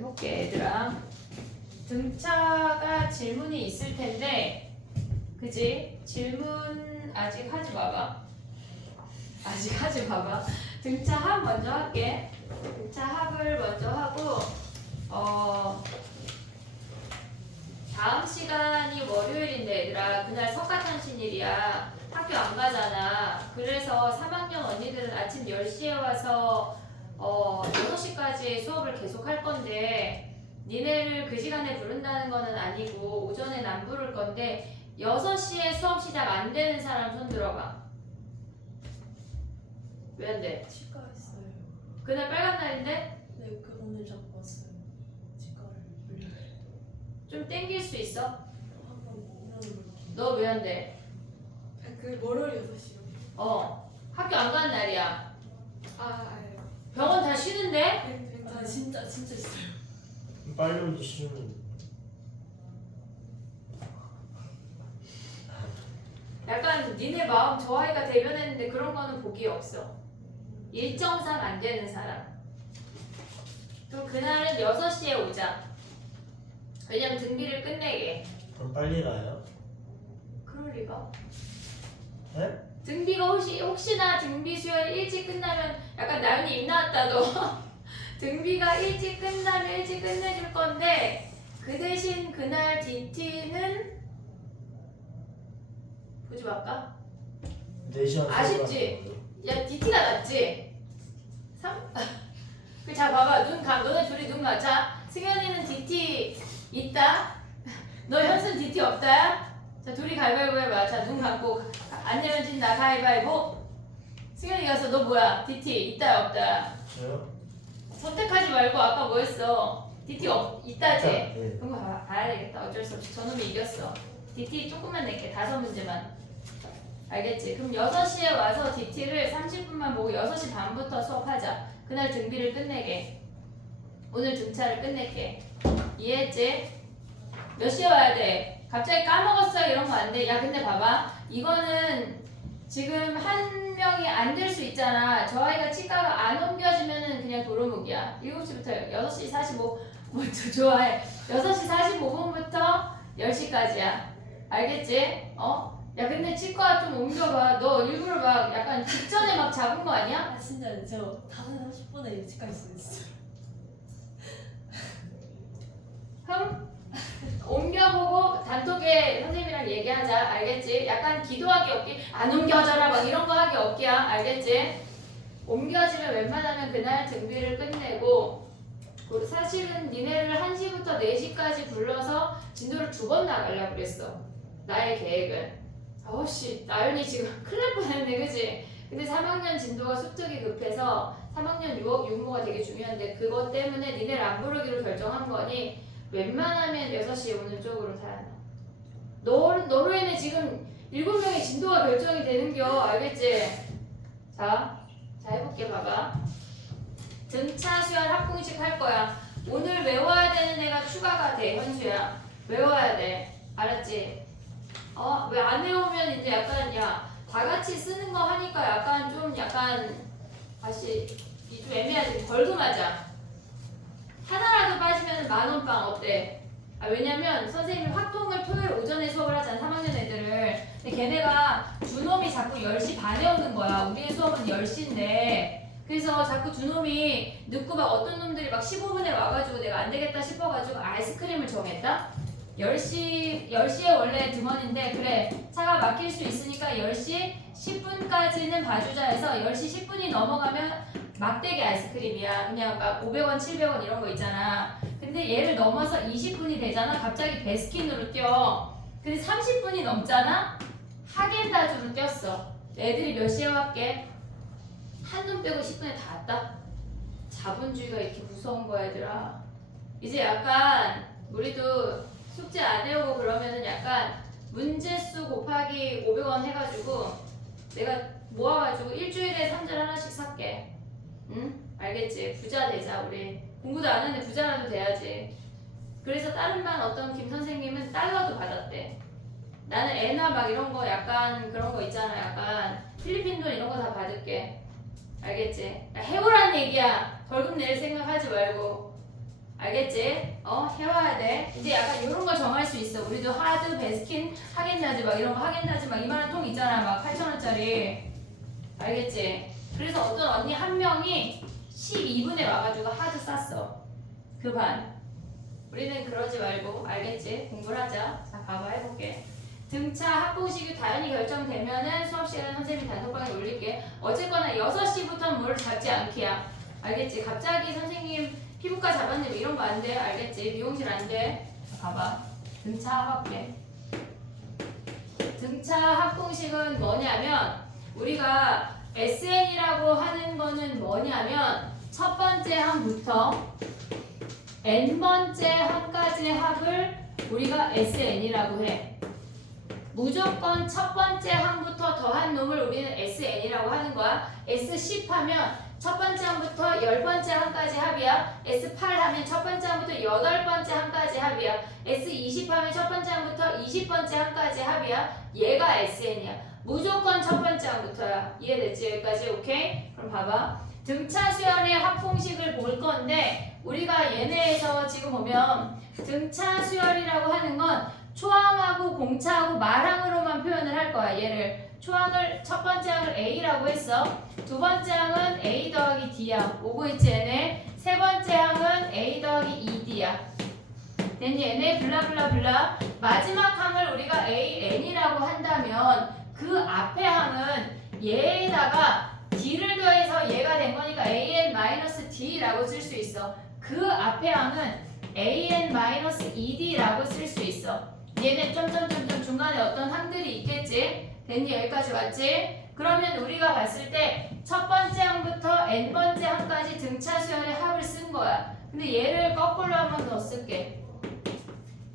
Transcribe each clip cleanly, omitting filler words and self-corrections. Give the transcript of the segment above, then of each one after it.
해볼게 얘들아. 등차가 질문이 있을 텐데, 그지? 질문 아직 하지 마봐. 아직 하지 마봐. 등차 합 먼저 할게. 등차 합을 먼저 하고, 다음 시간이 월요일인데 얘들아, 그날 석가탄신일이야. 학교 안 가잖아. 그래서 3학년 언니들은 아침 10시에 와서 6시까지 수업을 계속 할 건데, 니네를 그 시간에 부른다는 거는 아니고 오전엔 안 부를 건데 6시에 수업 시작 안 되는 사람 손 들어봐. 왜 안 돼? 치과 했어요. 그날 빨간 날인데? 네, 그 오늘 잡고 왔어요. 치과를 물려요. 좀 땡길 수 있어? 한번 일어나볼게요. 너 왜 안 돼? 그 월요일 6시요. 학교 안 가는 날이야. 알아요. 병원 다 쉬는데? 진짜 있어요. 빨리 오기 싫으면 약간 니네 마음 저 아이가 대변했는데 그런 거는 복이 없어. 일정상 안 되는 사람. 그럼 그날은 6시에 오자. 왜냐면 등비를 끝내게. 그럼 빨리 가요? 그럴 리가. 네? 등비가 혹시나 등비 수요일 일찍 끝나면 약간 나연이 입 나왔다 너. 등비가 일찍 끝나면 일찍 끝내줄 건데 그 대신 그날 DT는 보지 말까? 4시간 아쉽지? 야 DT가 낫지? 자 봐봐 눈 감. 너네 둘이 눈 맞자. 승현이는 DT 있다. 너 현순 DT 없다야? 자 둘이 가위바위보 해봐. 자 눈 감고 안 내면 진다. 가위바위보. 승현이 가서 너 뭐야? DT 있다야 없다야? 저요? 선택하지 말고 아까 뭐 했어? DT 있다지? 네. 그런 거 봐야 되겠다. 어쩔 수 없이 저놈이 이겼어. DT 조금만 낼게. 5문제만. 알겠지? 그럼 6시에 와서 DT를 30분만 보고 6시 반부터 수업하자. 그날 등비를 끝내게. 오늘 등차를 끝낼게. 이해했지? 몇 시에 와야 돼? 갑자기 까먹었어 이런 거 안 돼. 야 근데 봐봐. 이거는 지금 한 명이 안 될 수 있잖아. 저 아이가 치과가 안 옮겨지면은 그냥 도루묵이야. 7시부터 6시 45, 뭐또 좋아해. 6시 45분부터 10시까지야. 알겠지? 야 근데 치과 좀 옮겨봐. 너 일부러 막 약간 직전에 막 잡은 거 아니야? 아 진짜 저 5시 30분에 치과 있어요. 흠? 옮겨보고 단톡에 선생님이랑 얘기하자. 알겠지? 약간 기도하기 없기, 안 옮겨져라 막 이런 거 하기 없기야. 알겠지? 옮겨지면 웬만하면 그날 등비를 끝내고, 사실은 니네를 1시부터 4시까지 불러서 진도를 2번 나가려고 그랬어. 나의 계획은. 어우씨 나연이 지금 큰일 날 뻔했네 그지? 근데 3학년 진도가 수특이 급해서 3학년 육모가 되게 중요한데 그것 때문에 니네를 안 부르기로 결정한 거니 웬만하면 6시에 오는 쪽으로 타야 돼. 너로 인해 지금 7명의 진도가 결정이 되는겨. 알겠지? 자 해볼게. 봐봐. 등차 수열 합공식 할 거야. 오늘 외워야 되는 애가 추가가 돼. 현수야 외워야 돼. 알았지? 왜 안 외우면 이제 약간 다 같이 쓰는 거 하니까 약간 다시 좀 애매하지. 벌금하자. 하나라도 빠지면 만원빵 어때? 왜냐면 선생님이 화통을 토요일 오전에 수업을 하잖아. 3학년 애들을. 근데 걔네가 두 놈이 자꾸 10시 반에 오는 거야. 우리의 수업은 10시인데 그래서 자꾸 두 놈이 늦고 막 어떤 놈들이 막 15분에 와가지고 내가 안 되겠다 싶어가지고 아이스크림을 정했다. 10시에 원래 등원인데 그래 차가 막힐 수 있으니까 10시 10분까지는 봐주자 해서 10시 10분이 넘어가면 막대기 아이스크림이야. 그냥 막 500원 700원 이런 거 있잖아. 근데 얘를 넘어서 20분이 되잖아. 갑자기 베스킨으로 뛰어. 근데 30분이 넘잖아. 하겐다즈로 뛰었어. 애들이 몇 시에 왔게? 한눈 빼고 10분에 다 왔다. 자본주의가 이렇게 무서운 거야 얘들아. 이제 약간 우리도 숙제 안 해오고 그러면은 약간 문제수 곱하기 500원 해가지고 내가 모아가지고 일주일에 상자를 하나씩 살게. 응? 알겠지? 부자 되자 우리. 공부도 안 하는데 부자라도 돼야지. 그래서 다른 반 어떤 김 선생님은 달러도 받았대. 나는 애나 막 이런 거 약간 그런 거 있잖아. 약간 필리핀 돈 이런 거 다 받을게. 알겠지? 해오란 얘기야. 벌금 낼 생각 하지 말고. 알겠지? 해와야 돼. 근데 약간 이런 거 정할 수 있어. 우리도 하드, 베스킨, 하겐다즈 막 이런 거 하겐다즈 막 이만한 통 있잖아. 막 8,000원짜리. 알겠지? 그래서 어떤 언니 한 명이 12분에 와가지고 하드 쌌어. 그 반. 우리는 그러지 말고 알겠지? 공부를 하자. 자, 봐봐 해볼게. 등차 합공식이 당연히 결정되면은 수업 시간에 선생님이 단톡방에 올릴게. 어쨌거나 6시부터는 뭘 잡지 않기야. 알겠지? 갑자기 선생님 피부과 잡았네 뭐 이런 거 안 돼. 알겠지? 미용실 안 돼. 자, 봐봐. 등차 합할게. 등차 합공식은 뭐냐면 우리가 SN이라고 하는 거는 뭐냐면 첫 번째 항부터 n번째 항까지의 합을 우리가 SN이라고 해. 무조건 첫 번째 항부터 더한 놈을 우리는 SN이라고 하는 거야. S10 하면 첫 번째 항부터 10번째 항까지 합이야. S8 하면 첫 번째 항부터 8번째 항까지 합이야. S20 하면 첫 번째 항부터 20번째 항까지 합이야. 얘가 SN이야. 무조건 첫 번째 항부터야. 이해됐지? 여기까지? 오케이? 그럼 봐봐. 등차 수열의 합공식을 볼 건데 우리가 얘네에서 지금 보면 등차 수열이라고 하는 건 초항하고 공차하고 말항으로만 표현을 할 거야. 얘를 초항을 첫 번째 항을 A라고 했어. 두 번째 항은 A 더하기 D야. 오고 있지 얘네. 세 번째 항은 A 더하기 2D야. 됐니? 얘네 블라블라블라. 마지막 항을 우리가 AN이라고 한다면 그 앞에 항은 얘에다가 D를 더해서 얘가 된 거니까 AN-D라고 쓸 수 있어. 그 앞에 항은 AN-ED라고 쓸 수 있어. 얘네 점점점점 중간에 어떤 항들이 있겠지? 됐니? 여기까지 왔지? 그러면 우리가 봤을 때 첫 번째 항부터 n번째 항까지 등차 수열의 합을 쓴 거야. 근데 얘를 거꾸로 한 번 더 쓸게.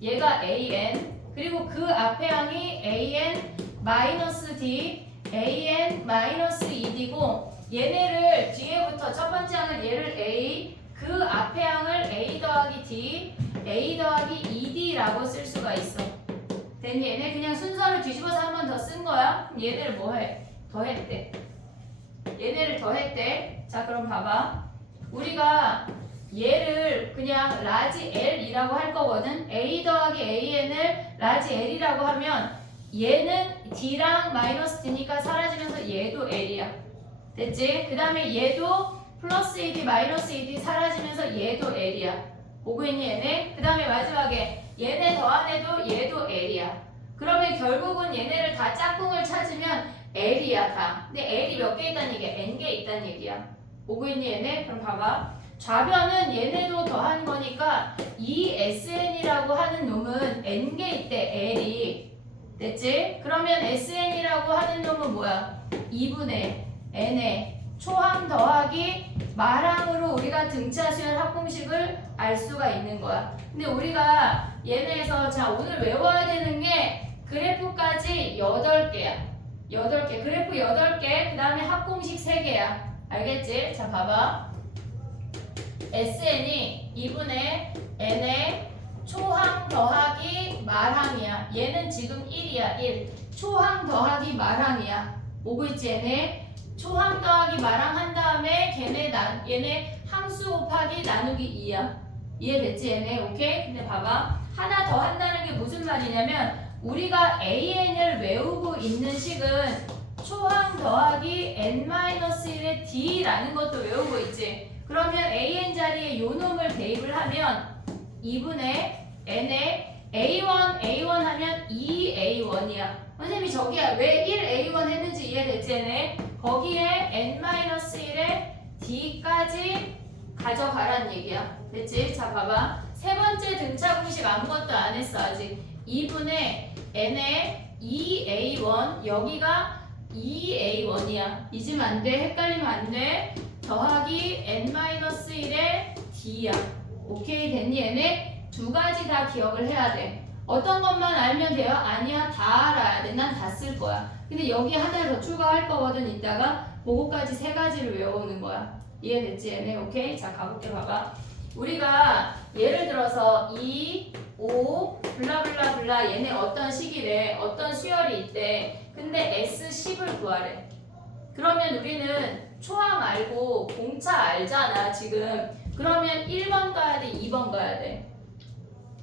얘가 AN 그리고 그 앞에 항이 AN-D AN-ED고 얘네를 뒤에부터 첫 번째 항을 얘를 A 그 앞에 항을 A 더하기 D A 더하기 ED라고 쓸 수가 있어. 됐니? 얘네 그냥 순서를 뒤집어서 한 번 더 쓴 거야. 그럼 얘네를 뭐 해? 더했대. 얘네를 더했대. 자 그럼 봐봐. 우리가 얘를 그냥 라지 L이라고 할 거거든. A 더하기 AN을 라지 L이라고 하면 얘는 D랑 마이너스 D니까 사라지면서 얘도 L이야. 됐지? 그 다음에 얘도 플러스 ED 마이너스 ED 사라지면서 얘도 L이야. 보고 있니 얘네? 그 다음에 마지막에 얘네 더한 애도 얘도 L이야. 그러면 결국은 얘네를 다 짝꿍을 찾으면 L이야 다. 근데 L이 몇 개 있다는 얘기야? N개 있다는 얘기야. 보고 있니 얘네? 그럼 봐봐. 좌변은 얘네도 더한 거니까 이 SN이라고 하는 놈은 N개 있대 L이. 됐지? 그러면 SN이라고 하는 놈은 뭐야? 2분의 N의 초항 더하기 말항으로 우리가 등차 수열 합공식을 알 수가 있는 거야. 근데 우리가 얘네에서 자 오늘 외워야 되는 게 그래프까지 8개야. 8개. 그래프 8개. 그 다음에 합공식 3개야. 알겠지? 자 봐봐. SN이 2분의 N의 초항 더하기 말항이야. 얘는 지금 1이야. 1. 초항 더하기 말항이야. 오고 있지 얘네? 초항 더하기 말항 한 다음에 얘네 함수 곱하기 나누기 2야. 이해됐지 얘네? 오케이? 근데 봐봐. 하나 더 한다는 게 무슨 말이냐면 우리가 AN을 외우고 있는 식은 초항 더하기 N-1의 D라는 것도 외우고 있지. 그러면 AN 자리에 요 놈을 대입을 하면 2분의 N에 A1 하면 2A1이야. 선생님이 저기야 왜 1A1 했는지 이해됐지 얘네? 거기에 N-1의 D까지 가져가란 얘기야. 됐지? 자 봐봐. 세 번째 등차 공식 아무것도 안 했어 아직. 2분의 N의 2A1 여기가 2A1이야. 잊으면 안 돼. 헷갈리면 안 돼. 더하기 N-1의 D야. 오케이 됐니 얘네? 두 가지 다 기억을 해야 돼. 어떤 것만 알면 돼요? 아니야 다 알아야 돼. 난 다 쓸 거야. 근데 여기 하나를 더 추가할 거거든. 이따가 그거까지 세 가지를 외우는 거야. 이해됐지 얘네? 오케이? 자 가볼게 봐봐. 우리가 예를 들어서 2, 5, 블라블라블라 얘네 어떤 식이래. 어떤 수열이 있대. 근데 S10을 구하래. 그러면 우리는 초항 말고 공차 알잖아 지금. 그러면 1번 가야 돼, 2번 가야 돼?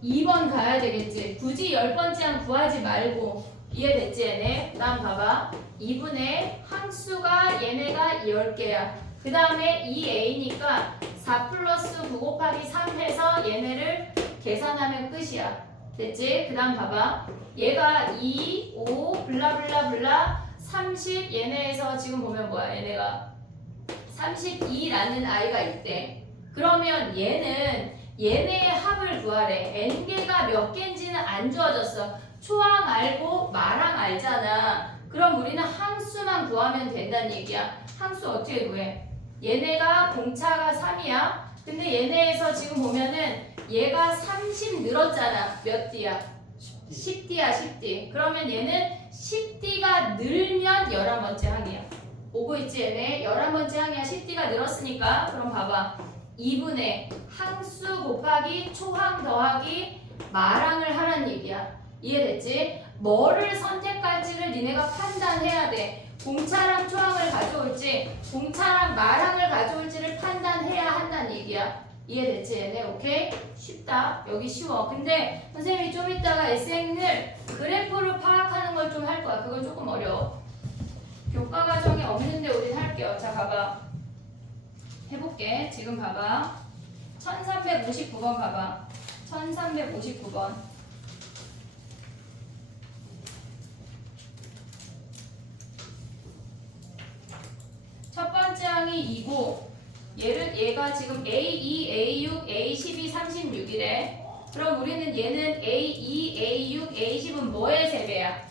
2번 가야 되겠지. 굳이 10번째 항 구하지 말고. 이해됐지 얘네? 그 다음 봐봐. 2분의 항수가 얘네가 10개야. 그 다음에 2a니까 4 플러스 9 곱하기 3 해서 얘네를 계산하면 끝이야. 됐지? 그 다음 봐봐. 얘가 2, 5, 블라블라블라 30 얘네에서 지금 보면 뭐야? 얘네가 32라는 아이가 있대. 그러면 얘네의 합을 구하래. n개가 몇 개인지는 안 주어졌어. 초항 알고 마랑 알잖아. 그럼 우리는 항수만 구하면 된다는 얘기야. 항수 어떻게 구해? 얘네가 공차가 3이야. 근데 얘네에서 지금 보면은 얘가 30 늘었잖아. 몇 D야? 10D야 10D. 그러면 얘는 10D가 늘면 11번째 항이야. 오고 있지 얘네? 11번째 항이야. 10D가 늘었으니까. 그럼 봐봐. 2분의 항수 곱하기 초항 더하기 마랑을 하라는 얘기야. 이해됐지? 뭐를 선택할지를 니네가 판단해야 돼. 공차랑 초항을 가져올지 공차랑 마랑을 가져올지를 판단해야 한다는 얘기야. 이해됐지 얘네? 오케이? 쉽다. 여기 쉬워. 근데 선생님이 좀 이따가 SN을 그래프를 파악하는 걸 좀 할 거야. 그건 조금 어려워. 교과 과정에 없는데 우린 할게요. 자 봐봐. 해볼게. 지금 봐봐. 1359번 봐봐. 1359번. 첫 번째 항이 2고 얘가 지금 A2, A6, A12, 36이래. 그럼 우리는 얘는 A2, A6, A10은 뭐의 세배야?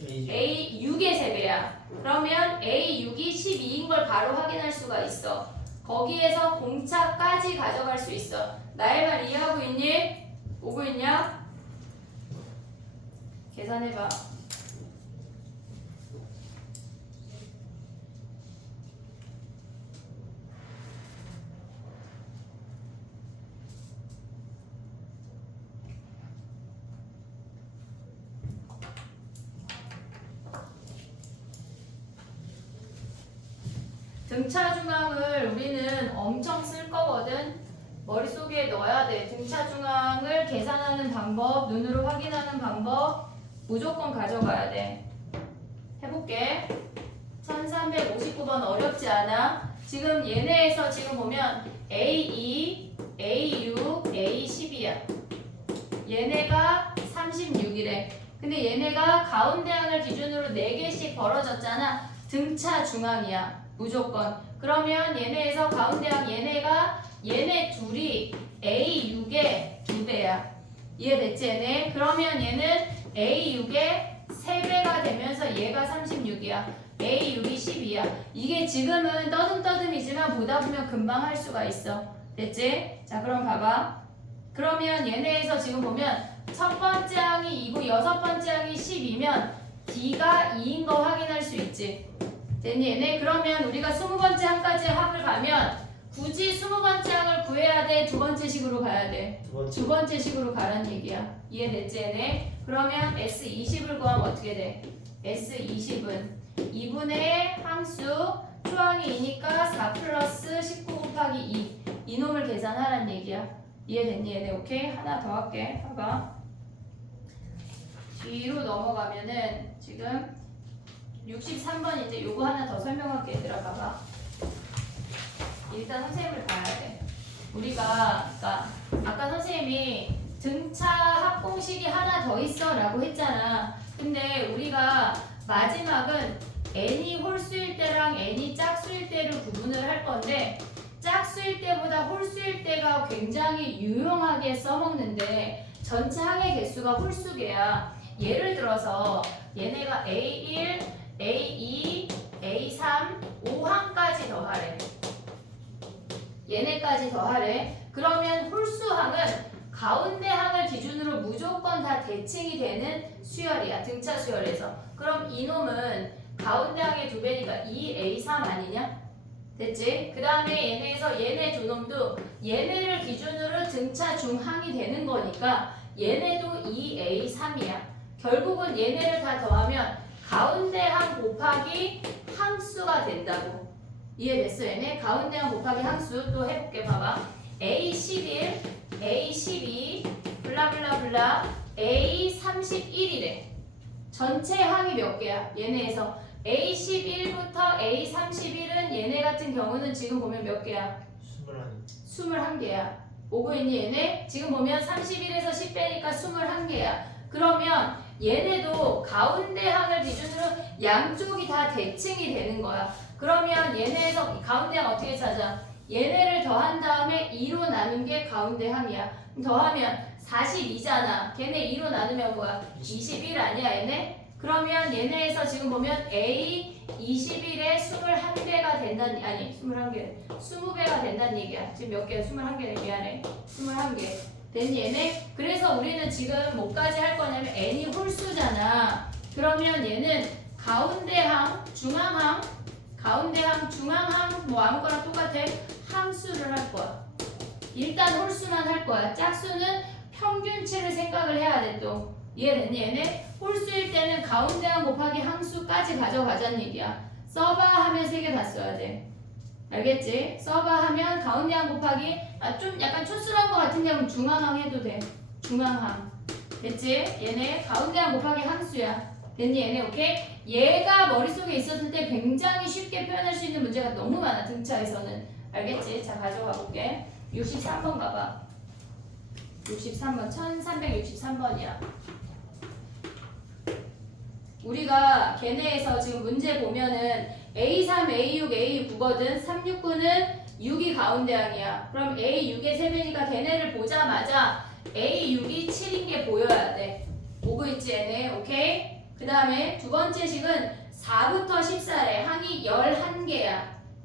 A6의 세배야. 그러면 A6이 12인 걸 바로 확인할 수가 있어. 거기에서 공차까지 가져갈 수 있어. 나의 말 이해하고 있니? 오고 있냐? 계산해봐. 등차 중앙을 우리는 엄청 쓸 거거든. 머릿속에 넣어야 돼. 등차 중앙을 계산하는 방법, 눈으로 확인하는 방법 무조건 가져가야 돼. 해볼게. 1359번 어렵지 않아? 지금 얘네에서 지금 보면 A2, A6, A10이야. 얘네가 36이래. 근데 얘네가 가운데 항을 기준으로 4개씩 벌어졌잖아. 등차 중앙이야. 무조건. 그러면 얘네에서 가운데항 얘네 둘이 A6의 2배야. 이해됐지 얘네? 그러면 얘는 A6의 3배가 되면서 얘가 36이야. A6이 10이야. 이게 지금은 떠듬떠듬이지만 보다 보면 금방 할 수가 있어. 됐지? 자 그럼 봐봐. 그러면 얘네에서 지금 보면 첫 번째 항이 2고 여섯 번째 항이 10이면 D가 2인 거 확인할 수 있지. 됐니 얘네? 그러면 우리가 20번째 항까지 합을 가면 굳이 20번째 항을 구해야 돼? 두 번째 식으로 가야 돼? 두 번째 식으로 가란 얘기야. 이해됐지 얘네? 그러면 S20을 구하면 어떻게 돼? S20은 2분의 항수 초항이 2니까 4 플러스 19 곱하기 2 이놈을 계산하란 얘기야. 이해됐니 얘네? 오케이? 하나 더 할게. 봐봐. 뒤로 넘어가면은 지금 63번인데 요거 하나 더 설명할게. 얘들아 봐봐. 일단 선생님을 봐야 돼. 우리가 아까 선생님이 등차 합공식이 하나 더 있어 라고 했잖아. 근데 우리가 마지막은 n이 홀수일 때랑 n이 짝수일 때를 구분을 할 건데 짝수일 때보다 홀수일 때가 굉장히 유용하게 써먹는데 전체 항의 개수가 홀수개야. 예를 들어서 얘네가 A1, A2, A3, 5항까지 더하래. 얘네까지 더하래. 그러면 홀수항은 가운데 항을 기준으로 무조건 다 대칭이 되는 수열이야. 등차 수열에서. 그럼 이놈은 가운데 항의 2배니까 2A3 아니냐? 됐지? 그 다음에 얘네에서 얘네 두 놈도 얘네를 기준으로 등차 중항이 되는 거니까 얘네도 2A3이야. 결국은 얘네를 다 더하면 가운데 항 곱하기 항수가 된다고. 이해됐어 얘네? 가운데 항 곱하기 항수. 또 해볼게. 봐봐. A11, A12, 블라블라블라 A31이래. 전체 항이 몇 개야? 얘네에서 A11부터 A31은 얘네 같은 경우는 지금 보면 몇 개야? 21개야. 오고 있니 얘네? 지금 보면 31에서 10 빼니까 21개야. 그러면 얘네도 가운데 항을 기준으로 양쪽이 다 대칭이 되는 거야. 그러면 얘네에서 가운데 항 어떻게 찾아? 얘네를 더한 다음에 2로 나눈 게 가운데 항이야. 더하면 42잖아. 걔네 2로 나누면 뭐야? 21 아니야 얘네? 그러면 얘네에서 지금 보면 A21에 21개가 된다는, 아니 21개 20배가 된다는 얘기야. 지금 몇 개야? 21개네. 미안해. 21개 된 얘네. 그래서 우리는 지금 뭐까지 할 거냐면 n이 홀수잖아. 그러면 얘는 가운데항, 중앙항, 가운데항, 중앙항 뭐 아무거나 똑같아. 함수를 할 거야. 일단 홀수만 할 거야. 짝수는 평균치를 생각을 해야 돼 또. 이해됐니 얘네? 홀수일 때는 가운데항 곱하기 항수까지 가져가자는 얘기야. 써봐 하면 3개 다 써야 돼. 알겠지? 써봐 하면 가운데항 곱하기 좀 약간 촌스러운 거 같은데 그럼 중앙항 해도 돼. 중앙항. 됐지? 얘네 가운데항 곱하기 항수야. 됐니 얘네? 오케이? 얘가 머릿속에 있었을 때 굉장히 쉽게 표현할 수 있는 문제가 너무 많아 등차에서는. 알겠지? 자 가져가 볼게. 63번 가봐. 63번 1363번이야. 우리가 걔네에서 지금 문제 보면은 A3, A6, A9거든. 3, 6, 9는 6이 가운데항이야. 그럼 A6의 3배니까 걔네를 보자마자 A6이 7인 게 보여야 돼. 오고 있지 얘네. 오케이? 그 다음에 두 번째 식은 4부터 14래. 항이 11개야.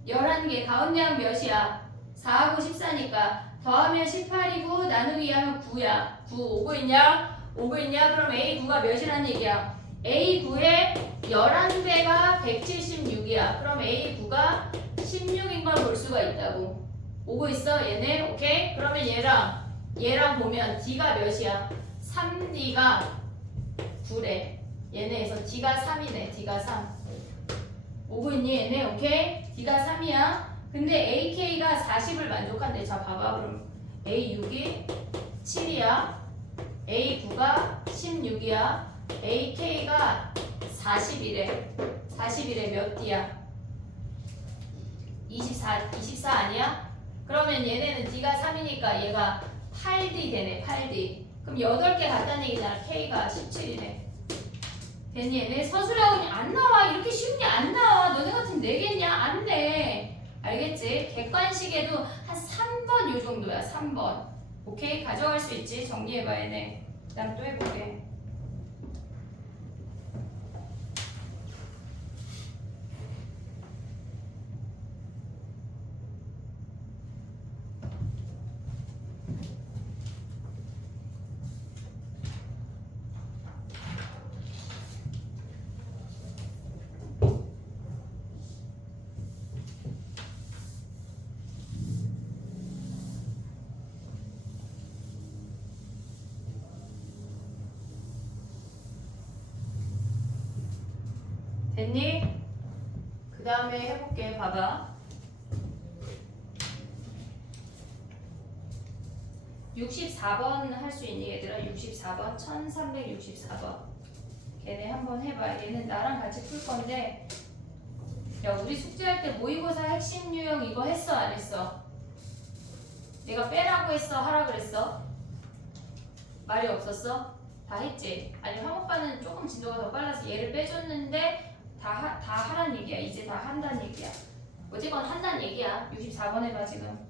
11개. 가운데항 몇이야? 4하고 14니까 더하면 18이고 나누기 2하면 9야. 9 오고 있냐? 오고 있냐? 그럼 A9가 몇이란 얘기야? A9의 11배가 176이야. 그럼 A9가 16인 걸 볼 수가 있다고. 오고 있어 얘네? 오케이? 그러면 얘랑 보면 D가 몇이야? 3D가 9래. 얘네에서 D가 3이네. D가 3. 오고 있니 얘네? 오케이? D가 3이야. 근데 AK가 40을 만족한대. 자 봐봐. 그럼 A6이 7이야. A9가 16이야. AK가 40이래. 40이래. 몇 D야? 24 아니야? 그러면 얘네는 D가 3이니까 얘가 8D 되네. 8D. 그럼 8개 같다는 얘기잖아. K가 17이네. 됐니 얘네? 서술하고 안 나와. 이렇게 쉬운 게 안 나와. 너네 같은 내겠냐? 안 돼. 알겠지? 객관식에도 한 3번 요 정도야. 3번. 오케이? 가져갈 수 있지? 정리해봐 얘네. 그 다음 또 해볼게. 됐니? 그 다음에 해볼게. 봐봐. 64번 할 수 있니 얘들아? 64번 1364번 걔네 한번 해봐. 얘는 나랑 같이 풀 건데 야 우리 숙제할 때 모의고사 핵심 유형 이거 했어 안 했어? 내가 빼라고 했어 하라 그랬어? 말이 없었어? 다 했지? 아니 황오빠는 조금 진도가 더 빨라서 얘를 빼줬는데 다 하란 얘기야. 이제 다 한다는 얘기야. 어쨌건 한다는 얘기야. 64번 해봐 지금.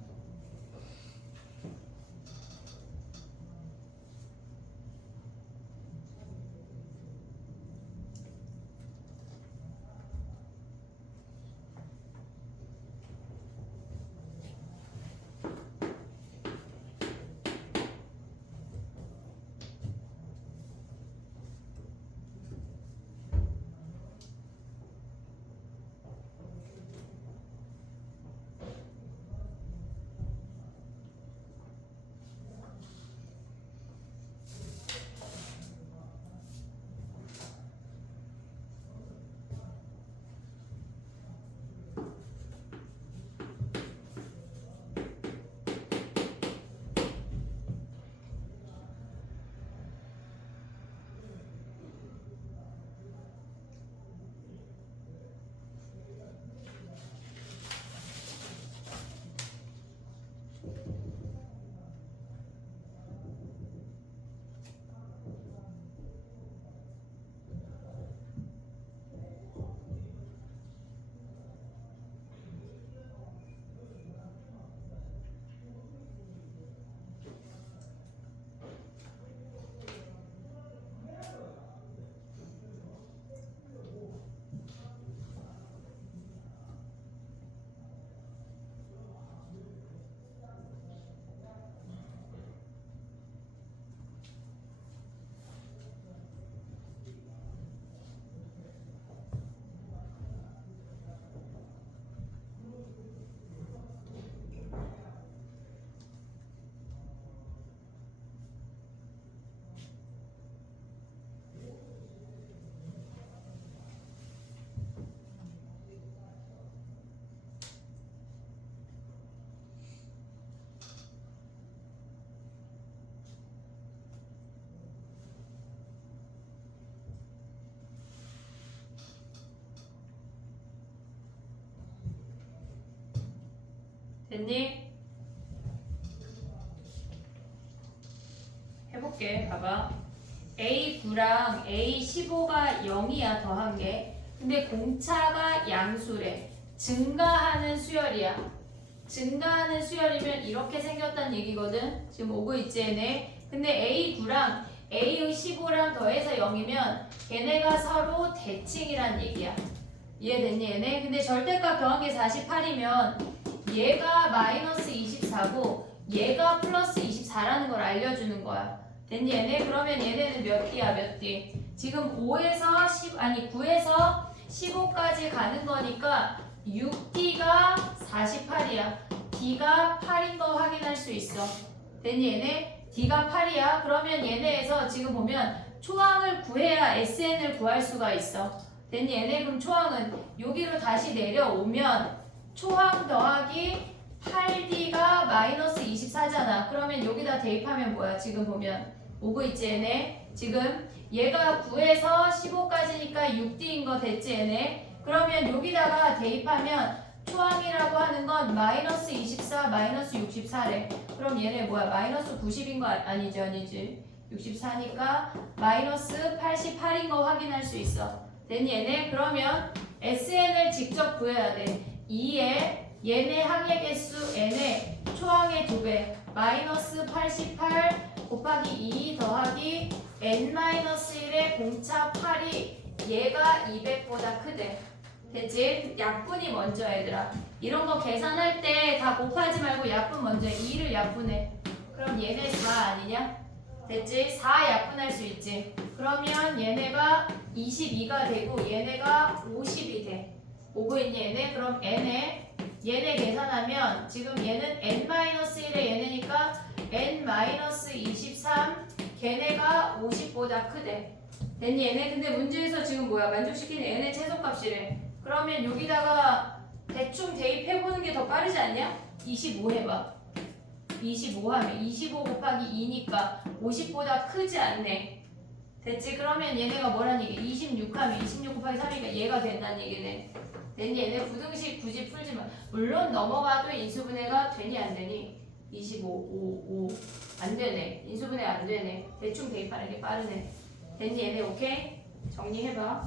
됐니? 해볼게. 봐봐. A9랑 A15가 0이야. 더한 게. 근데 공차가 양수래. 증가하는 수열이야. 증가하는 수열이면 이렇게 생겼다는 얘기거든. 지금 오고 있지 얘네. 근데 A9랑 A15랑 더해서 0이면 얘네가 서로 대칭이란 얘기야. 이해됐니 얘네? 근데 절대값 더한 게 48이면 얘가 마이너스 24고 얘가 플러스 24라는 걸 알려주는 거야. 됐니 얘네? 그러면 얘네는 몇 D야 몇 D? 지금 5에서 10 아니 9에서 15까지 가는 거니까 6D가 48이야. D가 8인 거 확인할 수 있어. 됐니 얘네? D가 8이야. 그러면 얘네에서 지금 보면 초항을 구해야 SN을 구할 수가 있어. 됐니 얘네? 그럼 초항은 여기로 다시 내려오면 초항 더하기 8D가 마이너스 24잖아. 그러면 여기다 대입하면 뭐야? 지금 보면 오고 있지 얘네? 지금 얘가 9에서 15까지니까 6D인 거 됐지 얘네? 그러면 여기다가 대입하면 초항이라고 하는 건 마이너스 24, 마이너스 64래. 그럼 얘네 뭐야? 마이너스 90인 거 아니지? 아니지. 64니까 마이너스 88인 거 확인할 수 있어. 됐니 얘네? 그러면 SN을 직접 구해야 돼. 2에 얘네 항의 개수 n의 초항의 2배 마이너스 88 곱하기 2 더하기 n-1의 공차 8이 얘가 200보다 크대. 됐지? 약분이 먼저 얘들아. 이런 거 계산할 때 다 곱하지 말고 약분 먼저 2를 약분해. 그럼 얘네 4 아니냐? 됐지? 4 약분할 수 있지. 그러면 얘네가 22가 되고 얘네가 50이 돼. 오고 있니 얘네? 그럼 얘네 계산하면 지금 얘는 n-1의 얘네니까 n-23 걔네가 50보다 크대. 됐니 얘네? 근데 문제에서 지금 뭐야? 만족시키는 n의 최소값이래. 그러면 여기다가 대충 대입해보는 게 더 빠르지 않냐? 25 해봐. 25 하면 25 곱하기 2니까 50보다 크지 않네. 됐지? 그러면 얘네가 뭐라는 얘기? 26 하면 26 곱하기 3이니까 얘가 된다는 얘기네. 됐니? 얘네 부등식 굳이 풀지 마. 물론 넘어가도 인수분해가 되니 안 되니? 25, 5 안 되네. 인수분해 안 되네. 대충 대입하는 게 빠르네. 됐니? 얘네 오케이? 정리해봐.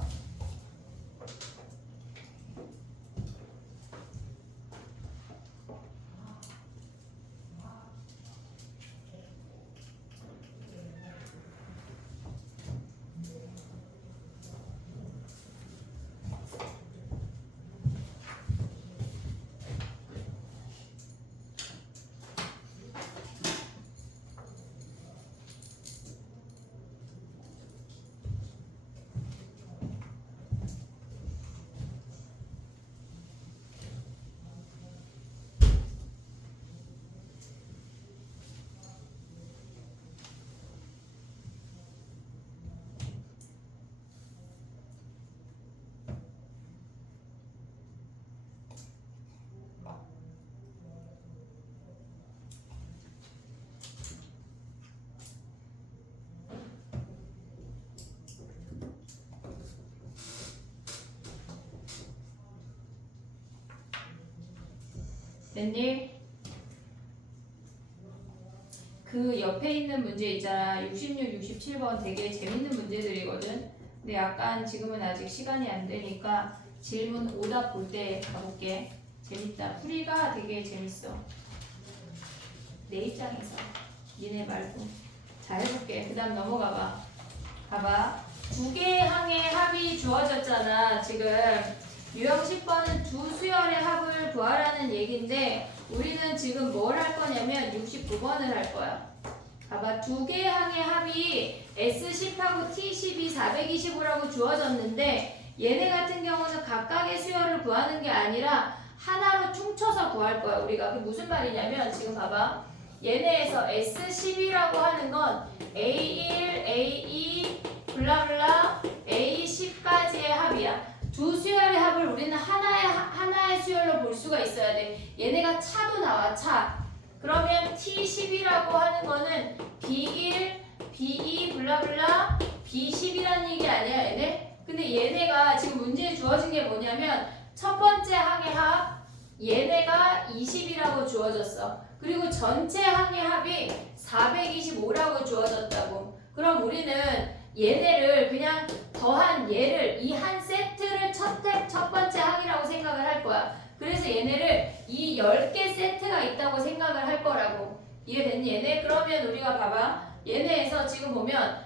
됐니? 그 옆에 있는 문제 있잖아. 66, 67번 되게 재밌는 문제들이거든. 근데 약간 지금은 아직 시간이 안 되니까 질문 오답 볼 때 가볼게. 재밌다. 풀이가 되게 재밌어. 내 입장에서. 니네 말고. 자, 해볼게. 그 다음 넘어가봐. 봐봐. 두 개의 항의 합이 주어졌잖아. 지금 유형 10번은 두 수열의 합을 구하라는 얘기인데 우리는 지금 뭘 할 거냐면 69번을 할 거야. 봐봐. 두 개의 항의 합이 S10하고 T10이 425라고 주어졌는데 얘네 같은 경우는 각각의 수열을 구하는 게 아니라 하나로 퉁쳐서 구할 거야. 우리가. 그게 무슨 말이냐면 지금 봐봐. 얘네에서 S10이라고 하는 건 A1, A2, 블라블라 A10까지의 합이야. 두 수열의 합을 우리는 하나의 수열로 볼 수가 있어야 돼. 얘네가 차도 나와, 차. 그러면 T10이라고 하는 거는 B1, B2, 블라블라 B10이라는 얘기 아니야, 얘네? 근데 얘네가 지금 문제에 주어진 게 뭐냐면 첫 번째 항의 합 얘네가 20이라고 주어졌어. 그리고 전체 항의 합이 425라고 주어졌다고. 그럼 우리는 얘네를 그냥 더한 얘를 이 한 세트를 첫 번째 항이라고 생각을 할 거야. 그래서 얘네를 이 10개 세트가 있다고 생각을 할 거라고. 이해됐니 얘네? 그러면 우리가 봐봐. 얘네에서 지금 보면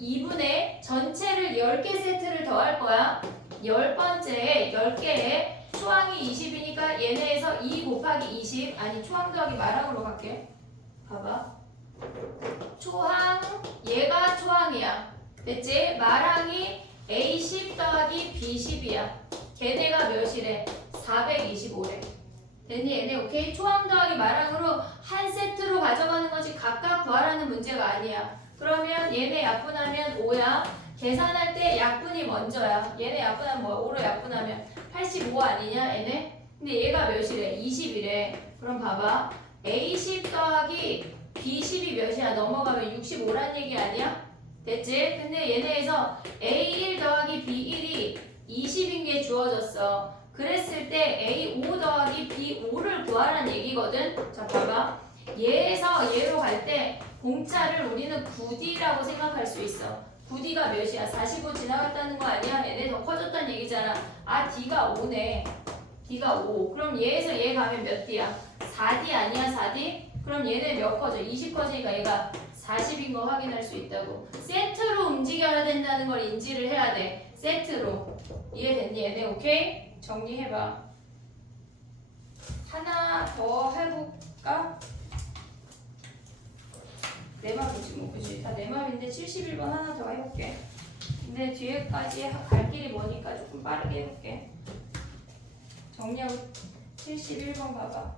2분의 전체를 10개 세트를 더할 거야. 10번째에 10개에 초항이 20이니까 얘네에서 2 곱하기 20 아니 초항 더하기 말항으로 갈게. 봐봐. 초항 얘가 초항이야. 됐지? 말항이 A10 더하기 B10이야. 걔네가 몇이래? 425래. 됐니? 얘네 오케이? 초항 더하기 말항으로 한 세트로 가져가는 거지 각각 구하라는 문제가 아니야. 그러면 얘네 약분하면 5야. 계산할 때 약분이 먼저야. 얘네 약분하면 뭐야? 5로 약분하면 85 아니냐 얘네? 근데 얘가 몇이래? 20이래. 그럼 봐봐. A10 더하기 B10이 몇이야? 넘어가면 65란 얘기 아니야? 됐지? 근데 얘네에서 A1 더하기 B1이 20인 게 주어졌어. 그랬을 때 A5 더하기 B5를 구하라는 얘기거든. 자 봐봐. 얘에서 얘로 갈 때 공차를 우리는 9D라고 생각할 수 있어. 9D가 몇이야? 45 지나갔다는 거 아니야? 얘네 더 커졌다는 얘기잖아. 아 D가 5네. D가 5. 그럼 얘에서 얘 가면 몇 D야? 4D 아니야 4D? 그럼 얘네 몇 커져? 20 커지니까 얘가 40인 거 확인할 수 있다고. 세트로 움직여야 된다는 걸 인지를 해야 돼. 세트로. 이해됐니 얘네? 오케이? 정리해봐. 하나 더 해볼까? 내 맘이지 뭐 그치? 다 내 맘인데 71번 하나 더 해볼게. 근데 뒤에까지 갈 길이 머니까 조금 빠르게 해볼게. 정리하고 71번 봐봐.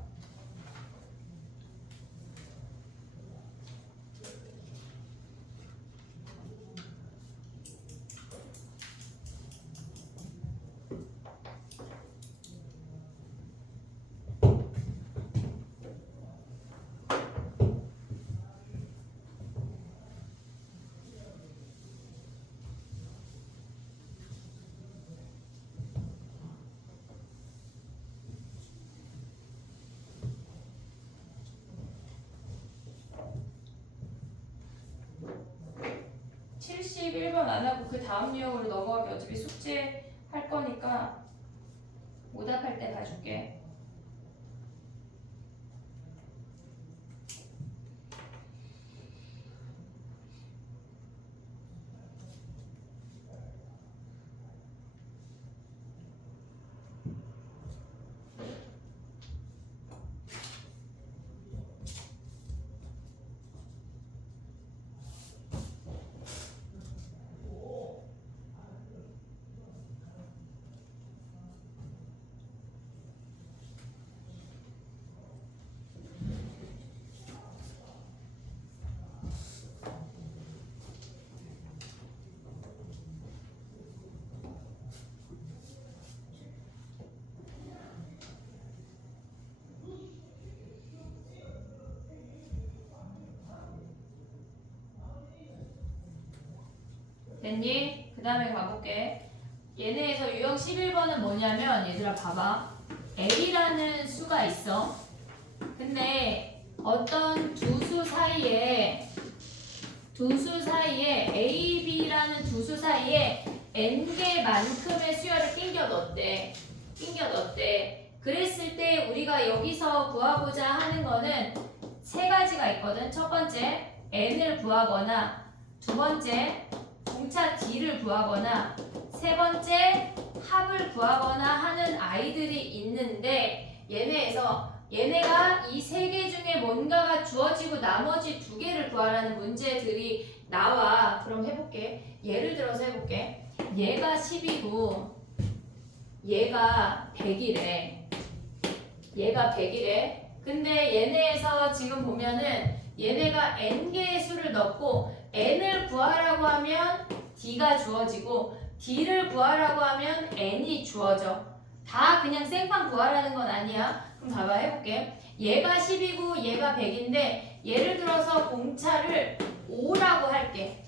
안 하고 그 다음 유형으로 넘어가게 어차피 숙제 할 거니까 오답할 때 봐줄게. 됐니? 그 다음에 가볼게. 얘네에서 유형 11번은 뭐냐면 얘들아 봐봐. L이라는 수가 있어. 근데 어떤 두 수 사이에 A, B라는 두 수 사이에 N개만큼의 수열을 끼겨 넣었대. 그랬을 때 우리가 여기서 구하고자 하는 거는 세 가지가 있거든. 첫 번째 N을 구하거나, 두 번째 공차 D를 구하거나, 세 번째 합을 구하거나 하는 아이들이 있는데 얘네가 이 세 개 중에 뭔가가 주어지고 나머지 두 개를 구하라는 문제들이 나와. 그럼 해볼게. 예를 들어서 해볼게. 얘가 10이고 얘가 100이래. 근데 얘네에서 지금 보면은 얘네가 n개의 수를 넣고 n을 구하라고 하면 d가 주어지고 d를 구하라고 하면 n이 주어져. 다 그냥 생판 구하라는 건 아니야. 그럼 봐봐 해볼게. 얘가 10이고 얘가 100인데 예를 들어서 공차를 5라고 할게.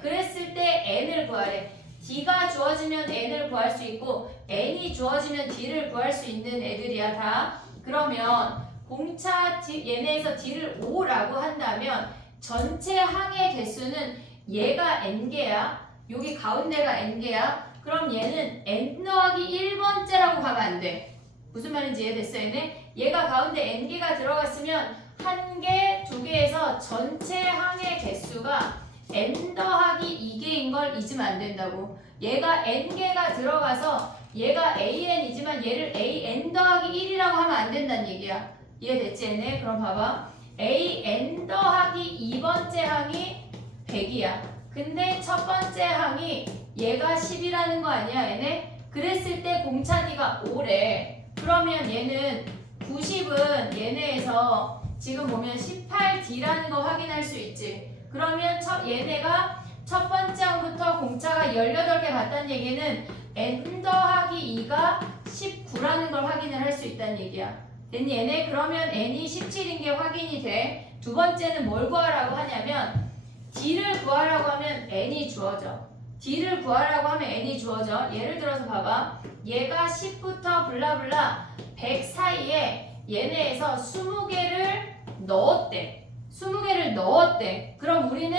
그랬을 때 n을 구하래. D가 주어지면 N을 구할 수 있고 N이 주어지면 D를 구할 수 있는 애들이야 다. 그러면 공차 얘네에서 D를 5라고 한다면 전체 항의 개수는 얘가 N개야. 여기 가운데가 N개야. 그럼 얘는 N 더하기 1번째라고 가면 안 돼. 무슨 말인지 이해됐어 얘네? 얘가 가운데 N개가 들어갔으면 한 개, 두 개에서 전체 항의 개수가 N 더하기 2개인 걸 잊으면 안 된다고. 얘가 N개가 들어가서 얘가 AN이지만 얘를 AN 더하기 1이라고 하면 안 된다는 얘기야. 이해됐지 얘네? 그럼 봐봐. AN 더하기 2번째 항이 100이야. 근데 첫 번째 항이 얘가 10이라는 거 아니야 얘네? 그랬을 때 공차 D가 5래. 그러면 얘는 90은 얘네에서 지금 보면 18D라는 거 확인할 수 있지. 그러면 얘네가 첫 번째 항부터 공차가 18개 같다는 얘기는 N 더하기 2가 19라는 걸 확인을 할 수 있다는 얘기야. 됐니 얘네? 그러면 N이 17인 게 확인이 돼. 두 번째는 뭘 구하라고 하냐면 D를 구하라고 하면 N이 주어져. D를 구하라고 하면 N이 주어져. 예를 들어서 봐봐. 얘가 10부터 블라블라 100 사이에 얘네에서 20개를 넣었대. 20개를 넣었대. 그럼 우리는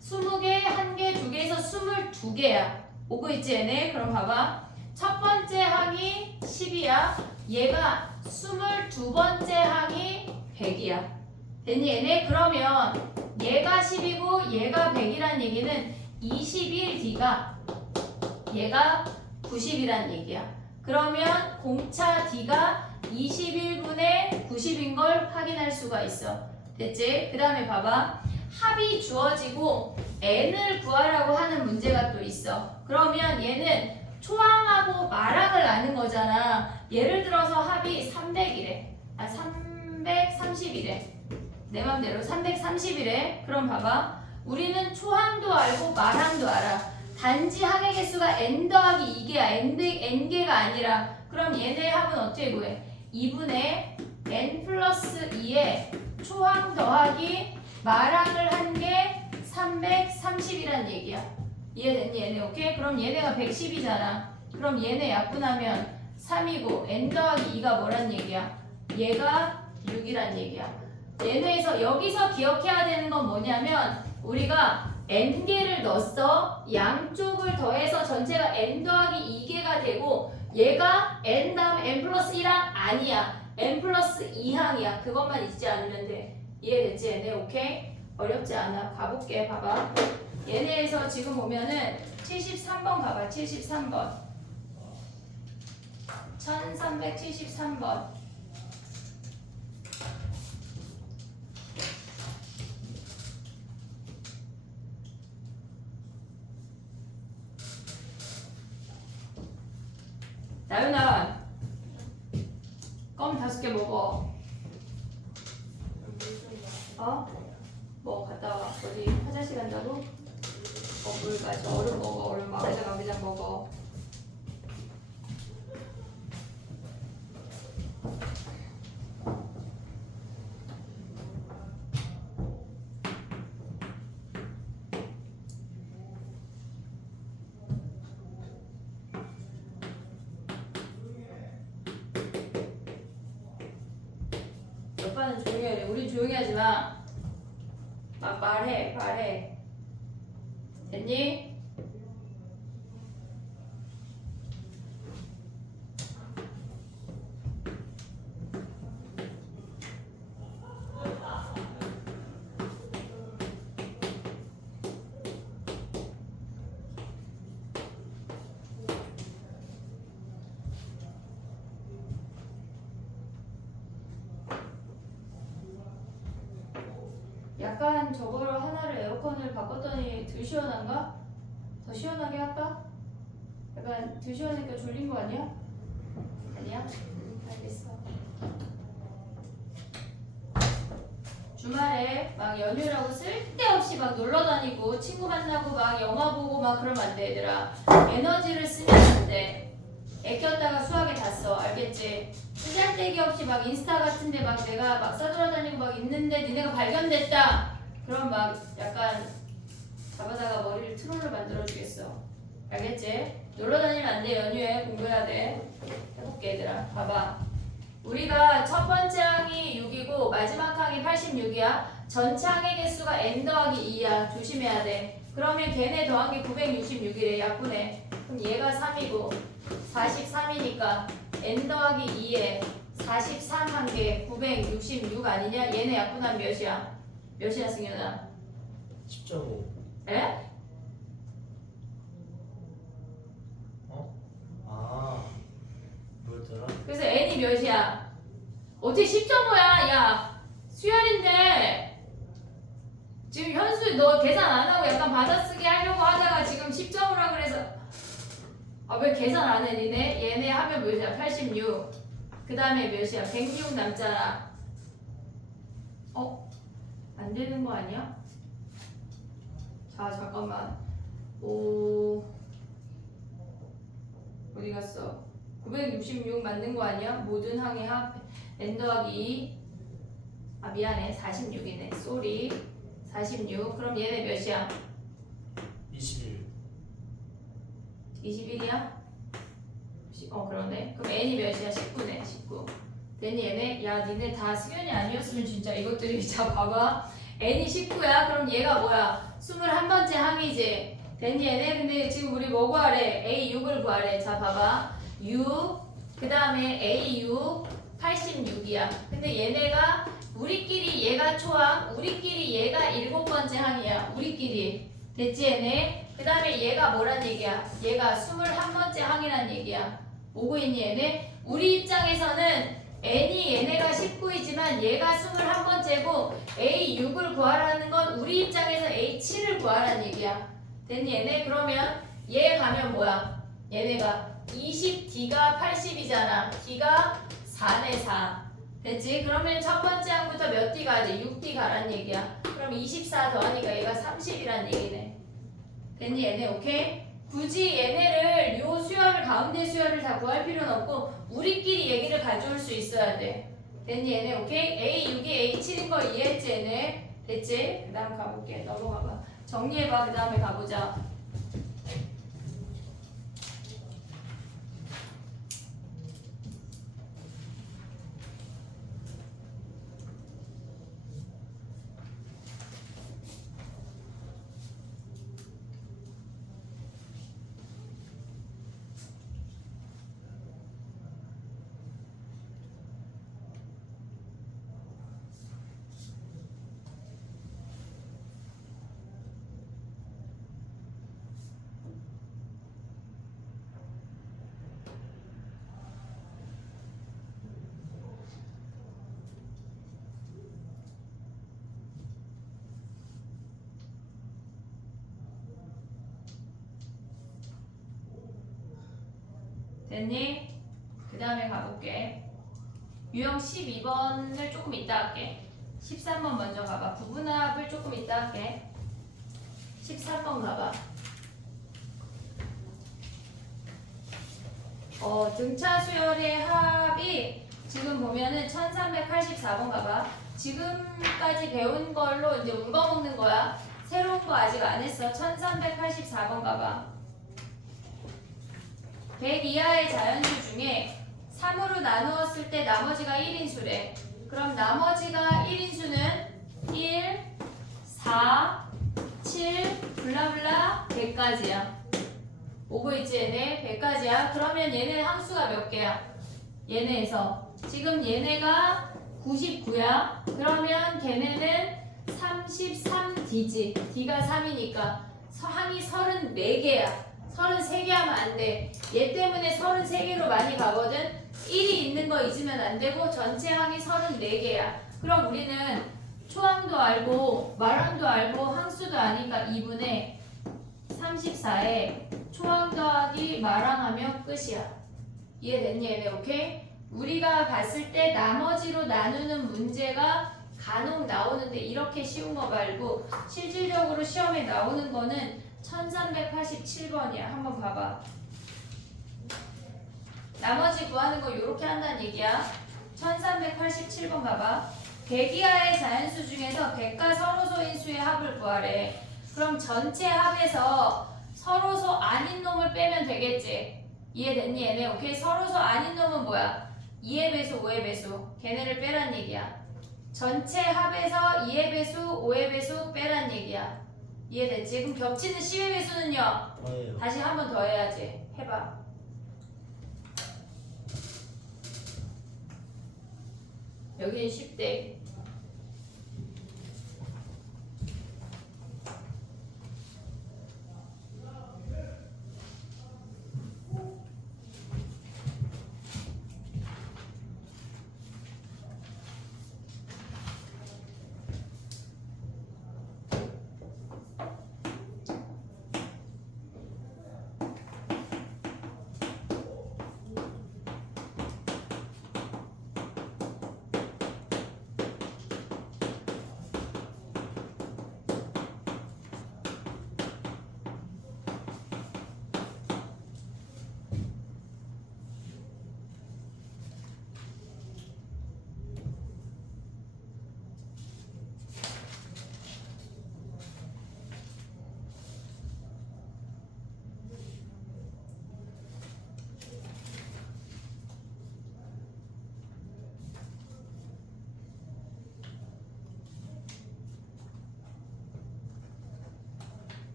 20개, 1개, 2개에서 22개야. 오고 있지 얘네? 그럼 봐봐. 첫 번째 항이 10이야. 얘가 22번째 항이 100이야. 됐니 얘네? 그러면 얘가 10이고 얘가 100이란 얘기는 21D가 얘가 90이란 얘기야. 그러면 공차 D가 21분의 90인 걸 확인할 수가 있어. 됐지? 그 다음에 봐봐. 합이 주어지고 N을 구하라고 하는 문제가 또 있어. 그러면 얘는 초항하고 마항을 아는 거잖아. 예를 들어서 합이 300이래. 330이래. 내 맘대로 330이래. 그럼 봐봐. 우리는 초항도 알고 마항도 알아. 단지 항의 개수가 n 더하기 2개야. n개가 아니라. 그럼 얘네 합은 어떻게 구해? 2분의 n 플러스 2에 초항 더하기 마항을 한 게 330이란 얘기야. 이해됐니 얘네? 오케이? 그럼 얘네가 110이잖아. 그럼 얘네 약분하면 3이고 n 더하기 2가 뭐란 얘기야? 얘가 6이란 얘기야. 얘네에서 여기서 기억해야 되는 건 뭐냐면 우리가 n개를 넣었어. 양쪽을 더해서 전체가 n 더하기 2개가 되고 얘가 n 다음 n 플러스 1항 아니야. n 플러스 2항이야. 그것만 잊지 않으면 돼. 이해됐지 얘네? 오케이? 어렵지 않아. 가볼게. 봐봐. 얘네에서 지금 보면은 73번 봐봐. 73번 1373번 나윤아 껌 5개 먹어. 뭐 갔다 와. 어디 화장실 간다고? 물 마셔. 얼음 먹어. 얼음 마그장 먹어. 오빠는 조용히 해. 우린 조용히 하지 마. 막 말해. 됐니? 약간 저거를 하나를 에어컨을 바꿨더니 덜 시원한가? 더 시원하게 할까? 약간 덜 시원하니까 졸린 거 아니야? 아니야? 알겠어. 주말에 막 연휴라고 쓸데없이 막 놀러 다니고 친구 만나고 막 영화 보고 막 그러면 안 돼 얘들아. 에너지를 쓰면 안 돼. 애꼈다가 수학에 다 써. 알겠지? 쓰잘데기 없이 막 인스타 같은데 막 내가 막 싸돌아다니고 막 있는데 니네가 발견됐다. 그럼 막 약간 잡아다가 머리를 트롤로 만들어주겠어. 알겠지? 놀러 다니면 안 돼. 연휴에 공부해야 돼. 해볼게 얘들아. 봐봐. 우리가 첫 번째 항이 6이고 마지막 항이 86이야. 전체 항의 개수가 n 더하기 2야. 조심해야 돼. 그러면 걔네 더한 게 966이래. 약분해. 그럼 얘가 3이고 43이니까 n 더하기 2에 43 한 개 966 아니냐? 얘네 약분하면 몇이야? 몇이야 승현아? 10.5. 에? 어? 아, 뭐였더라? 그래서 n이 몇이야? 어떻게 10.5야? 야 수열인데 지금 현수 너 계산 안 하고 약간 받아쓰기 하려고 하다가 지금 10.5라 그래서 아 왜 계산 안 해 니네? 얘네 하면 몇이야? 86. 그 다음에 몇이야? 106 남잖아. 어? 안 되는 거 아니야? 자 잠깐만. 오 어디 갔어? 966 맞는 거 아니야? 모든 항의 합 n 더하기 2. 아 미안해 46이네. 쏘리 46. 그럼 얘네 몇이야? 21. 21이야? 그러네. 그럼 n이 몇이야? 19네. 19. n이 얘네? 야 니네 다 승현이 아니었으면 진짜 이것들이 자 봐봐. n이 19야? 그럼 얘가 뭐야? 21번째 항이지. n이 얘네? 근데 지금 우리 뭐 구하래? A6을 구하래. 자 봐봐. 6. 그 다음에 A6 86이야. 근데 얘네가 우리끼리 얘가 초항, 우리끼리 얘가 7번째 항이야. 우리끼리. 됐지 얘네? 그 다음에 얘가 뭐란 얘기야? 얘가 21번째 항이란 얘기야. 오고 있니 얘네? 우리 입장에서는 n이 얘네가 19이지만 얘가 21번째고 A6을 구하라는 건 우리 입장에서 A7을 구하라는 얘기야. 됐니 얘네? 그러면 얘 가면 뭐야? 얘네가 20D가 80이잖아. D가 4네 4. 됐지? 그러면 첫 번째 항부터 몇 D 가야 돼? 6D 가란 얘기야. 그럼 24 더하니까 얘가 30이란 얘기네. 됐니 얘네? 오케이? 굳이 얘네를 요 수열을 가운데 수열을 다 구할 필요는 없고 우리끼리 얘기를 가져올 수 있어야 돼. 됐니 얘네? 오케이? A6이 A7인 거 이해했지 얘네? 됐지? 그 다음 가볼게. 넘어가봐. 정리해봐. 그 다음에 가보자. 됐니? 그 다음에 가볼게. 유형 12번을 조금 이따 할게. 13번 먼저 가봐. 부분합을 조금 이따 할게. 13번 가봐. 등차 수열의 합이 지금 보면은 1384번 가봐. 지금까지 배운 걸로 이제 울거먹는 거야. 새로운 거 아직 안 했어. 1384번 가봐. 100 이하의 자연수 중에 3으로 나누었을 때 나머지가 1인수래. 그럼 나머지가 1인수는 1, 4, 7, 블라블라 100까지야. 오고 있지 얘네? 100까지야. 그러면 얘네 항수가 몇 개야? 얘네에서. 지금 얘네가 99야. 그러면 걔네는 33D지. D가 3이니까 항이 34개야. 33개 하면 안 돼. 얘 때문에 33개로 많이 가거든. 1이 있는 거 잊으면 안 되고 전체 항이 34개야. 그럼 우리는 초항도 알고 말항도 알고 항수도 아니까 2분의 34에 초항 더하기 말항하면 끝이야. 이해됐니 얘네? 오케이? 우리가 봤을 때 나머지로 나누는 문제가 간혹 나오는데 이렇게 쉬운 거 말고 실질적으로 시험에 나오는 거는 1387번이야. 한번 봐봐. 나머지 구하는 거 이렇게 한다는 얘기야. 1387번 봐봐. 100 이하의 자연수 중에서 100과 서로소인 수의 합을 구하래. 그럼 전체 합에서 서로서 아닌 놈을 빼면 되겠지. 이해됐니 얘네? 오케이. 서로서 아닌 놈은 뭐야? 2의 배수 5의 배수 걔네를 빼란 얘기야. 전체 합에서 2의 배수 5의 배수 빼란 얘기야. 이해됐지? 그럼 겹치는 10의 배수는요? 뭐예요? 다시 한 번 더 해야지. 해봐. 여기는 10대.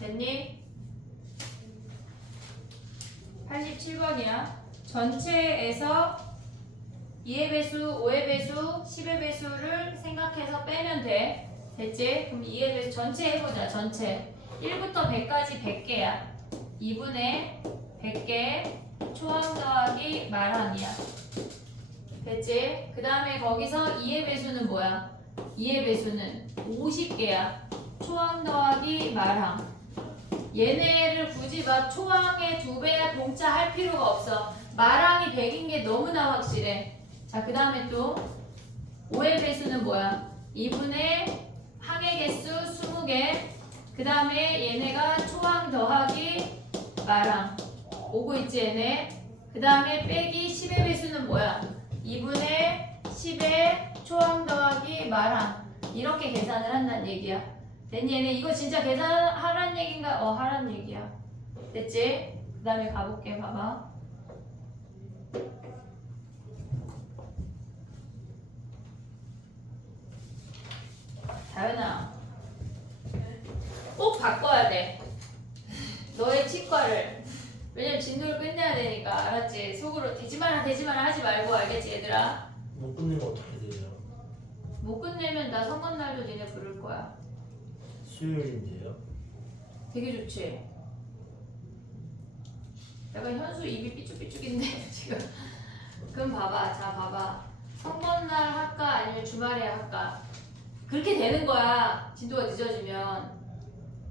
됐니? 87번이야. 전체에서 2의 배수, 5의 배수, 10의 배수를 생각해서 빼면 돼. 됐지? 그럼 2의 배수 전체 해보자. 전체 1부터 100까지 100개야 2분의 100개 초항 더하기 말항이야. 됐지? 그 다음에 거기서 2의 배수는 뭐야? 2의 배수는 50개야 초항 더하기 말항. 얘네를 굳이 막 초항의 2배야 동차 할 필요가 없어. 말항이 100인 게 너무나 확실해. 자, 그 다음에 또 5의 배수는 뭐야? 2분의 항의 개수 20개. 그 다음에 얘네가 초항 더하기 말항. 오고 있지 얘네. 그 다음에 빼기 10의 배수는 뭐야? 2분의 10의 초항 더하기 말항. 이렇게 계산을 한다는 얘기야. 됐니? 얘네 이거 진짜 계산하란 얘기인가? 하란 얘기야. 됐지? 그 다음에 가볼게. 봐봐. 다현아, 꼭 바꿔야 돼. 너의 치과를. 왜냐면 진도를 끝내야 되니까. 알았지? 속으로 되지마라 하지 말고. 알겠지 얘들아? 못 끝내면 어떻게 돼요? 못 끝내면 나 선거날도 니네 부를 거야. 수요일인데요? 되게 좋지? 약간 현수 입이 삐쭉삐쭉인데 지금. 그럼 봐봐. 자, 봐봐. 선거날 할까 아니면 주말에 할까? 그렇게 되는 거야. 진도가 늦어지면.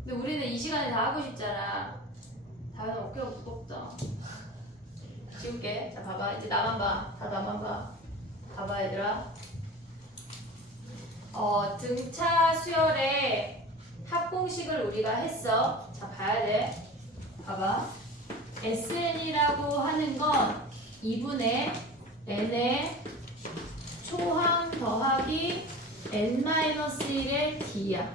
근데 우리는 이 시간에 다 하고 싶잖아. 다현아 어깨가 무겁다. 지울게. 자, 봐봐. 이제 나만 봐. 다 나만 봐. 봐봐 얘들아. 등차 수열의 합공식을 우리가 했어. 자, 봐야 돼. 봐봐. SN이라고 하는 건 2분의 n의 초항 더하기 n-1의 d야.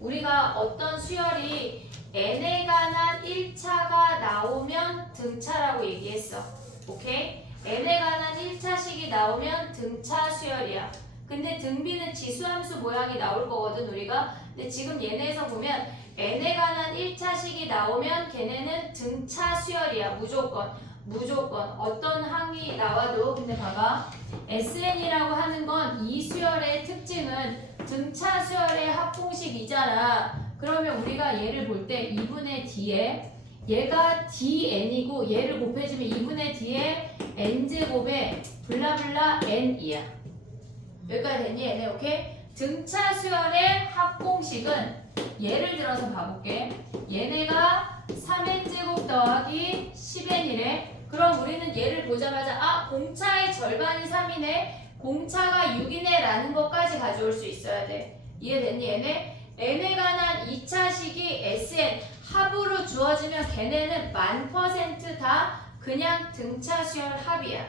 우리가 어떤 수열이 n에 관한 1차가 나오면 등차라고 얘기했어. 오케이? n에 관한 1차식이 나오면 등차 수열이야. 근데 등비는 지수함수 모양이 나올 거거든 우리가. 근데 지금 얘네에서 보면 n에 관한 1차식이 나오면 걔네는 등차 수열이야. 무조건 어떤 항이 나와도. 근데 봐봐, SN이라고 하는 건 이 수열의 특징은 등차 수열의 합공식이잖아. 그러면 우리가 얘를 볼 때 2분의 d에 얘가 dn이고 얘를 곱해주면 2분의 d에 n제곱에 블라블라 n이야. 여기까지 됐니 얘네? 오케이? 등차 수열의 합공식은 예를 들어서 봐볼게. 얘네가 3n제곱 더하기 10n이래. 그럼 우리는 얘를 보자마자 공차의 절반이 3이네, 공차가 6이네 라는 것까지 가져올 수 있어야 돼. 이해됐니 얘네? n에 관한 2차식이 sn 합으로 주어지면 걔네는 1000% 다 그냥 등차 수열 합이야.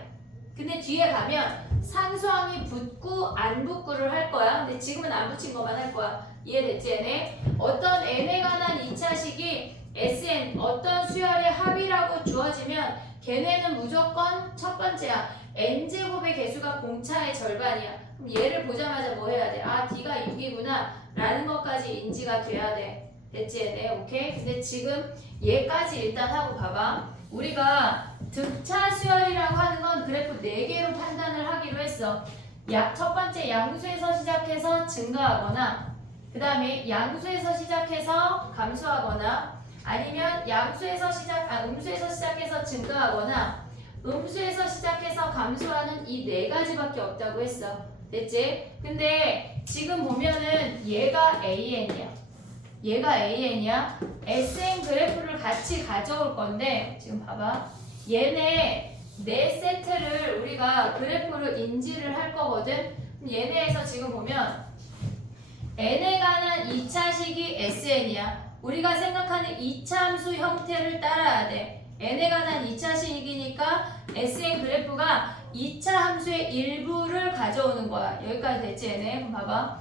근데 뒤에 가면 상수항이 붙고 안 붙고를 할 거야. 근데 지금은 안 붙인 것만 할 거야. 이해됐지 얘네? 어떤 n에 관한 2차식이 Sn 어떤 수열의 합이라고 주어지면 걔네는 무조건 첫 번째야. n제곱의 개수가 공차의 절반이야. 그럼 얘를 보자마자 뭐 해야 돼? 아 D가 6이구나 라는 것까지 인지가 돼야 돼. 됐지 얘네? 오케이? 근데 지금 얘까지 일단 하고 봐봐. 우리가 득차 수열이라고 하는 건 그래프 4개로 판단을 하기로 했어. 첫 번째 양수에서 시작해서 증가하거나 그 다음에 양수에서 시작해서 감소하거나 아니면 음수에서 시작해서 증가하거나 음수에서 시작해서 감소하는 이 4가지밖에 없다고 했어. 됐지? 근데 지금 보면은 얘가 AN이야. 얘가 AN이야. SN 그래프를 같이 가져올 건데 지금 봐봐. 얘네 4세트를 우리가 그래프를 인지를 할 거거든. 얘네에서 지금 보면 n에 관한 2차식이 SN이야. 우리가 생각하는 2차 함수 형태를 따라야 돼. n에 관한 2차식이니까 SN 그래프가 2차 함수의 일부를 가져오는 거야. 여기까지 됐지 얘네? 그럼 봐봐.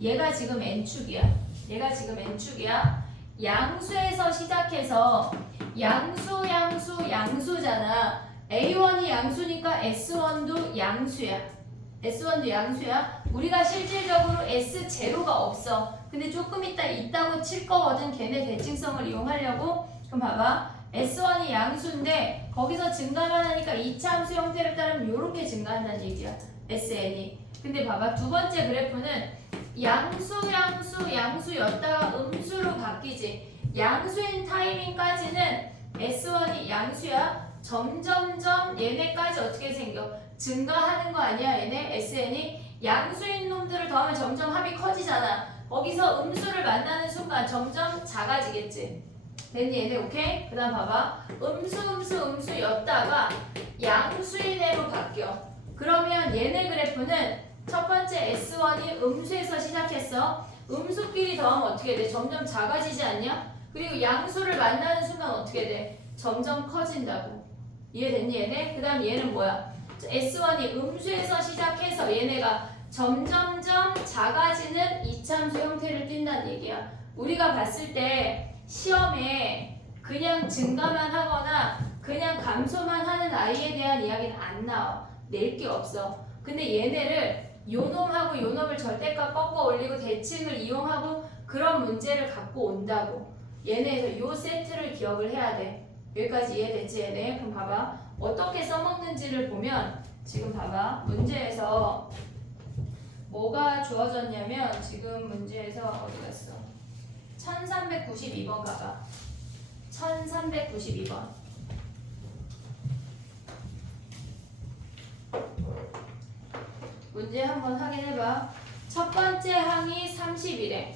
얘가 지금 n축이야. 얘가 지금 n축이야. 양수에서 시작해서 양수잖아. A1이 양수니까 S1도 양수야. S1도 양수야. 우리가 실질적으로 S0가 없어. 근데 조금 이따 있다고 칠 거거든. 걔네 대칭성을 이용하려고. 그럼 봐봐. S1이 양수인데 거기서 증가만 하니까 2차 함수 형태를 따르면 이렇게 증가한다는 얘기야. SN이. 근데 봐봐. 두 번째 그래프는 양수였다가 음수로 바뀌지. 양수인 타이밍까지는 S1이 양수야. 점점점 얘네까지 어떻게 생겨? 증가하는 거 아니야 얘네? SN이 양수인 놈들을 더하면 점점 합이 커지잖아. 거기서 음수를 만나는 순간 점점 작아지겠지. 됐니 얘네? 오케이? 그 다음 봐봐. 음수였다가 양수인 애로 바뀌어. 그러면 얘네 그래프는 첫 번째 S1이 음수에서 시작했어. 음수끼리 더하면 어떻게 돼? 점점 작아지지 않냐? 그리고 양수를 만나는 순간 어떻게 돼? 점점 커진다고. 이해됐니 얘네? 그 다음 얘는 뭐야? S1이 음수에서 시작해서 얘네가 점점점 작아지는 이차함수 형태를 띈다는 얘기야. 우리가 봤을 때 시험에 그냥 증가만 하거나 그냥 감소만 하는 아이에 대한 이야기는 안 나와. 낼 게 없어. 근데 얘네를 요놈하고 요놈을 절대값 꺾어 올리고 대칭을 이용하고 그런 문제를 갖고 온다고. 얘네에서 요 세트를 기억을 해야 돼. 여기까지 이해됐지 얘네? 그럼 봐봐. 어떻게 써먹는지를 보면 지금 봐봐. 문제에서 뭐가 주어졌냐면 지금 문제에서 어디 갔어? 1392번 가봐. 1392번. 문제 한번 확인해봐. 첫 번째 항이 30이래.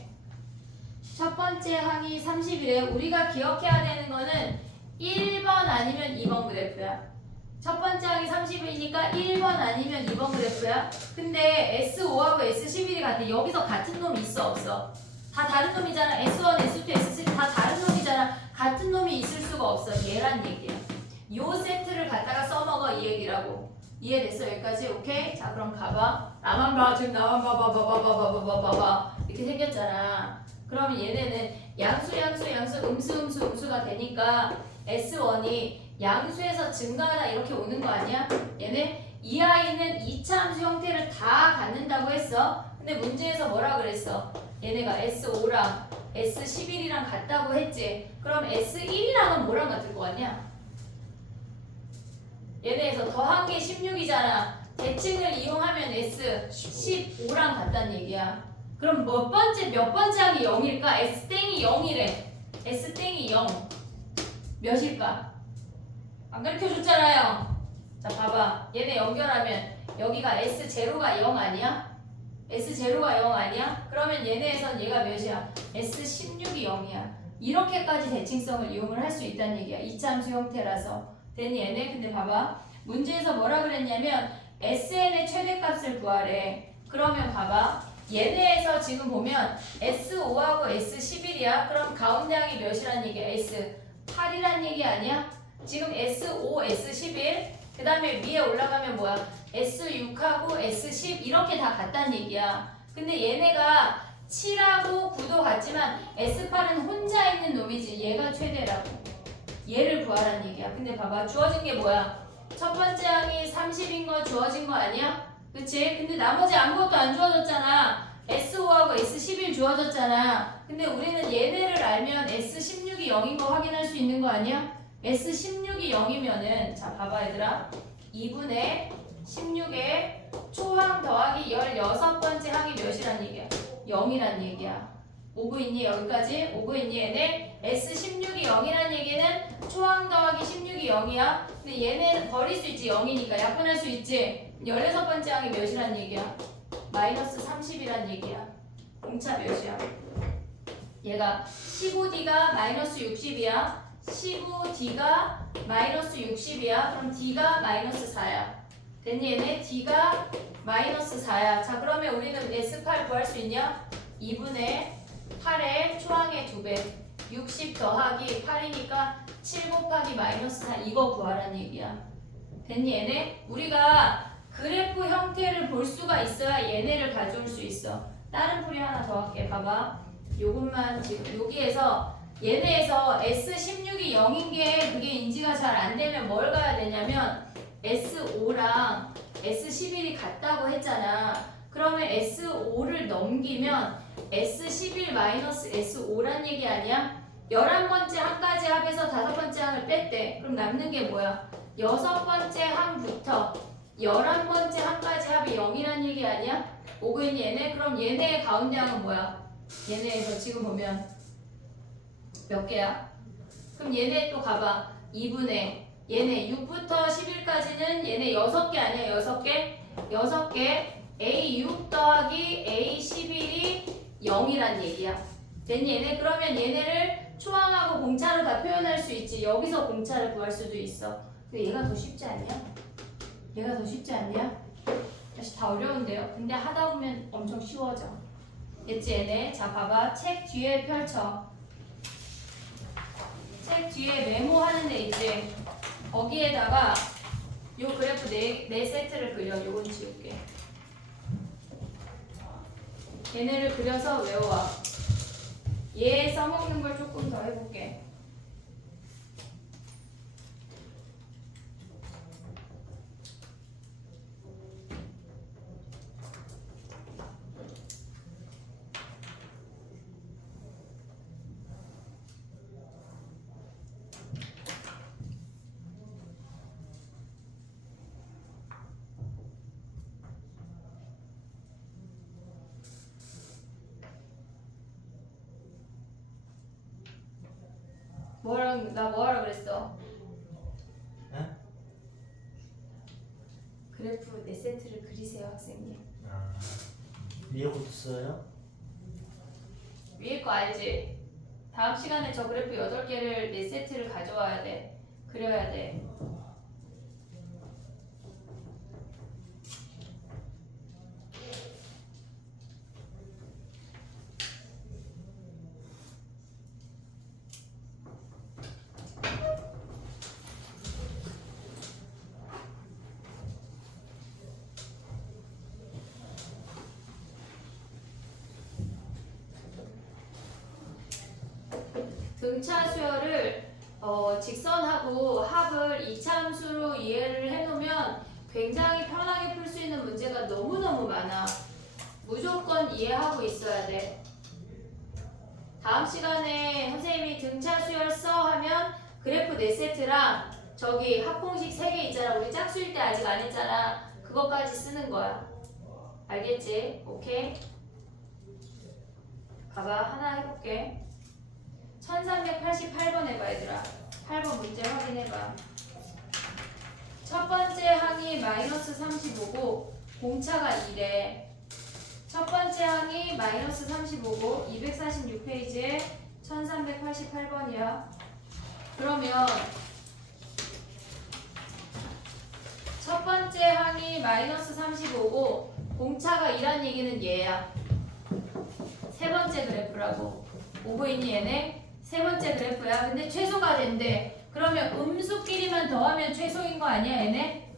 첫 번째 항이 30이래. 우리가 기억해야 되는 거는 1번 아니면 2번 그래프야. 첫 번째 항이 30이니까 1번 아니면 2번 그래프야. 근데 S5하고 S11이 같아. 여기서 같은 놈이 있어 없어? 다 다른 놈이잖아. S1, S2, S3 다 다른 놈이잖아. 같은 놈이 있을 수가 없어. 얘란 얘기야. 요 세트를 갖다가 써먹어 이 얘기라고. 이해됐어 여기까지? 오케이? 자 그럼 가봐. 나만 봐. 지금 나만 봐봐. 이렇게 생겼잖아. 그러면 얘네는 음수가 되니까 S1이 양수에서 증가하다 이렇게 오는 거 아니야? 얘네 이 아이는 2차 함수 형태를 다 갖는다고 했어. 근데 문제에서 뭐라 그랬어? 얘네가 S5랑 S11이랑 같다고 했지. 그럼 S1이랑은 뭐랑 같을 거 같냐? 얘네에서 더한 게 16이잖아. 대칭을 이용하면 S15랑 같다는 얘기야. 그럼 몇 번째 항이 0일까? S땡이 0이래. S땡이 0. 몇일까? 안 가르쳐줬잖아요. 자 봐봐. 얘네 연결하면 여기가 S0가 0 아니야? S0가 0 아니야? 그러면 얘네에선 얘가 몇이야? S16이 0이야. 이렇게까지 대칭성을 이용을 할 수 있다는 얘기야. 이차함수 형태라서. 됐니 얘네? 근데 봐봐. 문제에서 뭐라 그랬냐면 SN의 최대값을 구하래. 그러면 봐봐. 얘네에서 지금 보면 S5하고 S11이야. 그럼 가운데 항이 몇이란 얘기야? S8이란 얘기 아니야? 지금 S5, S11 그 다음에 위에 올라가면 뭐야? S6하고 S10 이렇게 다 같다는 얘기야. 근데 얘네가 7하고 9도 같지만 S8은 혼자 있는 놈이지 얘가 최대라고. 얘를 구하라는 얘기야. 근데 봐봐 주어진 게 뭐야? 첫 번째 항이 30인 거 주어진 거 아니야? 그치? 근데 나머지 아무것도 안 주어졌잖아. S5하고 S11 주어졌잖아. 근데 우리는 얘네를 알면 S16이 0인 거 확인할 수 있는 거 아니야? S16이 0이면은 자 봐봐 얘들아 2분의 16에 초항 더하기 16번째 항이 몇이란 얘기야? 0이란 얘기야. 오고 있니 여기까지? 오고 있니 얘네? S16이 0이란 얘기는 초항 더하기 16이 0이야. 근데 얘네는 버릴 수 있지 0이니까 약분할 수 있지. 16번째 항이 몇이란 얘기야? 마이너스 30이란 얘기야. 공차 몇이야? 얘가 15D가 마이너스 60이야. 15D가 마이너스 60이야. 그럼 D가 마이너스 4야. 됐니 얘네? D가 마이너스 4야. 자 그러면 우리는 S8 구할 수 있냐? 2분의 8의 초항의 2배 60 더하기 8이니까 7 곱하기 마이너스 4 이거 구하라는 얘기야. 됐니 얘네? 우리가 그래프 형태를 볼 수가 있어야 얘네를 가져올 수 있어. 다른 풀이 하나 더 할게. 봐봐. 요것만 지금 여기에서 얘네에서 S16이 0인 게 그게 인지가 잘 안 되면 뭘 가야 되냐면 S5랑 S11이 같다고 했잖아. 그러면 S5를 넘기면 S11 마이너스 S5란 얘기 아니야? 11번째 항까지 합해서 5번째 항을 뺐대. 그럼 남는 게 뭐야? 6번째 항부터 11번째 항까지 합이 0이란 얘기 아니야? 오고 있니 얘네? 그럼 얘네의 가운데 항은 뭐야? 얘네에서 지금 보면 몇 개야? 그럼 얘네 또 가봐. 2분의 얘네 6부터 11까지는 얘네 6개 아니야? 6개? 6개 A6 더하기 A11이 0이란 얘기야. 됐니 얘네? 그러면 얘네를 초항하고 공차로 다 표현할 수 있지. 여기서 공차를 구할 수도 있어. 근데 얘가 더 쉽지 않냐? 얘가 더 쉽지 않냐? 사실 다 어려운데요. 근데 하다 보면 엄청 쉬워져. 됐지 얘네? 자 봐봐. 책 뒤에 펼쳐. 책 뒤에 메모하는 데 있지? 거기에다가 요 그래프 네 세트를 그려. 요건 지울게. 얘네를 그려서 외워와. 얘 써먹는 걸 조금 더 해볼게. 나 뭐하라 그랬어? 네? 그래프 네 세트를 그리세요 학생님. 아, 위에 것도 써요? 위에 거 알지? 다음 시간에 저 그래프 8개를 네 세트를 가져와야 돼. 그려야 돼. 등차 수열을 직선하고 합을 이차함수로 이해를 해놓으면 굉장히 편하게 풀 수 있는 문제가 너무너무 많아. 무조건 이해하고 있어야 돼. 다음 시간에 선생님이 등차 수열 써 하면 그래프 4세트랑 저기 합공식 3개 있잖아. 우리 짝수일 때 아직 안 했잖아. 그것까지 쓰는 거야. 알겠지? 오케이? 가봐. 하나 해볼게. 1388번 해봐 얘들아. 8번 문제 확인해봐. 첫 번째 항이 마이너스 35고 공차가 2래. 첫 번째 항이 마이너스 35고 246페이지에 1388번이야. 그러면 첫 번째 항이 마이너스 35고 공차가 2란 얘기는 얘야. 세 번째 그래프라고. 오고 있니 얘네? 세 번째 그래프야. 근데 최소가 된대. 그러면 음수끼리만 더하면 최소인 거 아니야 얘네?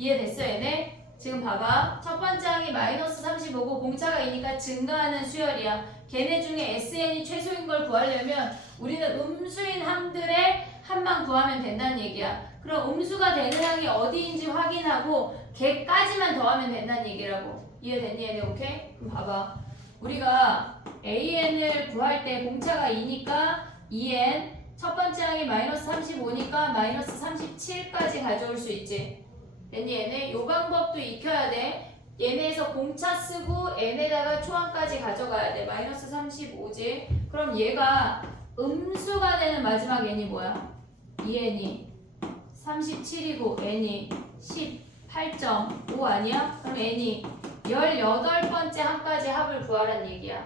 이해됐어 얘네? 지금 봐봐. 첫 번째 항이 마이너스 35고 공차가 2니까 증가하는 수열이야. 걔네 중에 SN이 최소인 걸 구하려면 우리는 음수인 항들의 합만 구하면 된다는 얘기야. 그럼 음수가 되는 항이 어디인지 확인하고 걔까지만 더하면 된다는 얘기라고. 이해됐니 얘네? 오케이? 그럼 봐봐. 우리가 AN을 구할 때 공차가 2니까 2N, 첫 번째 항이 마이너스 35니까 마이너스 37까지 가져올 수 있지. 됐니 얘네? 요 방법도 익혀야 돼. 얘네에서 공차 쓰고 n에다가 초항까지 가져가야 돼. 마이너스 35지. 그럼 얘가 음수가 되는 마지막 n이 뭐야? 2n이 37이고 n이 18.5 아니야? 그럼 n이 18번째 항까지 합을 구하란 얘기야.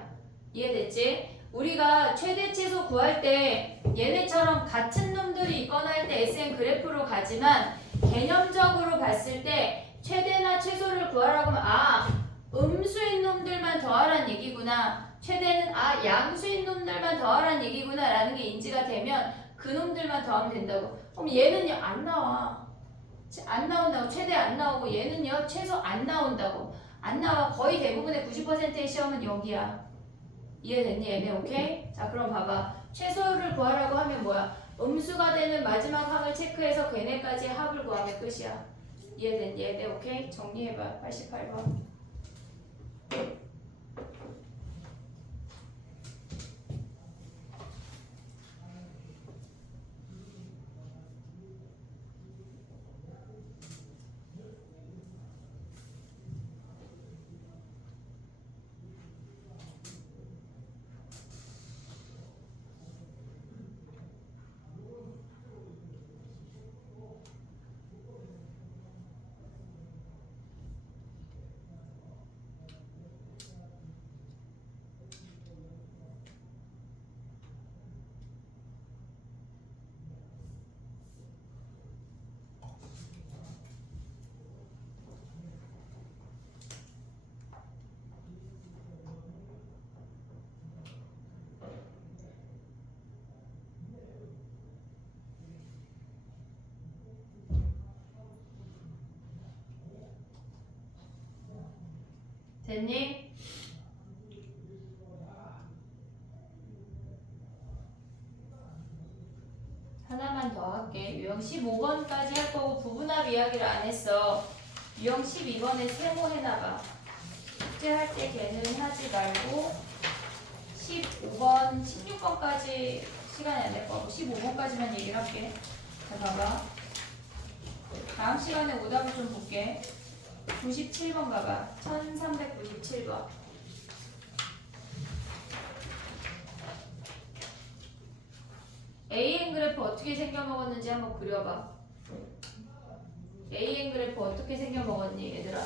이해됐지? 우리가 최대 최소 구할 때 얘네처럼 같은 놈들이 있거나 할 때 SN 그래프로 가지만 개념적으로 봤을 때 최대나 최소를 구하라고 하면 음수인 놈들만 더하란 얘기구나. 최대는 양수인 놈들만 더하란 얘기구나 라는 게 인지가 되면 그 놈들만 더하면 된다고. 그럼 얘는요 안 나와. 안 나온다고. 최대 안 나오고 얘는요 최소 안 나온다고. 안 나와. 거의 대부분의 90%의 시험은 여기야. 이해됐니 얘네? 오케이? 자 그럼 봐봐. 최소를 구하라고 하면 뭐야? 음수가 되는 마지막 항을 체크해서 걔네까지 합을 구하면 끝이야. 이해됐니 얘네? 오케이? 정리해봐. 88번. 됐니? 하나만 더 할게. 유형 15번까지 할 거고 부분합 이야기를 안 했어. 유형 12번에 세모 해놔봐. 숙제할 때 걔는 하지 말고 15번, 16번까지 시간이 안 될 거고 15번까지만 얘기를 할게. 자 봐봐. 다음 시간에 오답을 좀 볼게. 97번 봐봐. 1397번. AN 그래프 어떻게 생겨먹었는지 한번 그려봐. AN 그래프 어떻게 생겨먹었니 얘들아?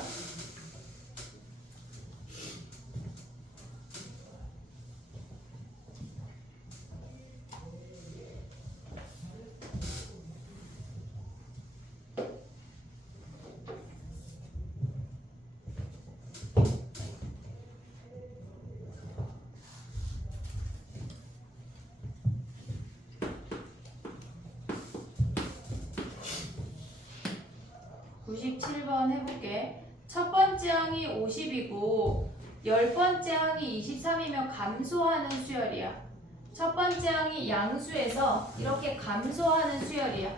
해볼게. 첫 번째 항이 50이고 10번째 항이 23이면 감소하는 수열이야. 첫 번째 항이 양수에서 이렇게 감소하는 수열이야.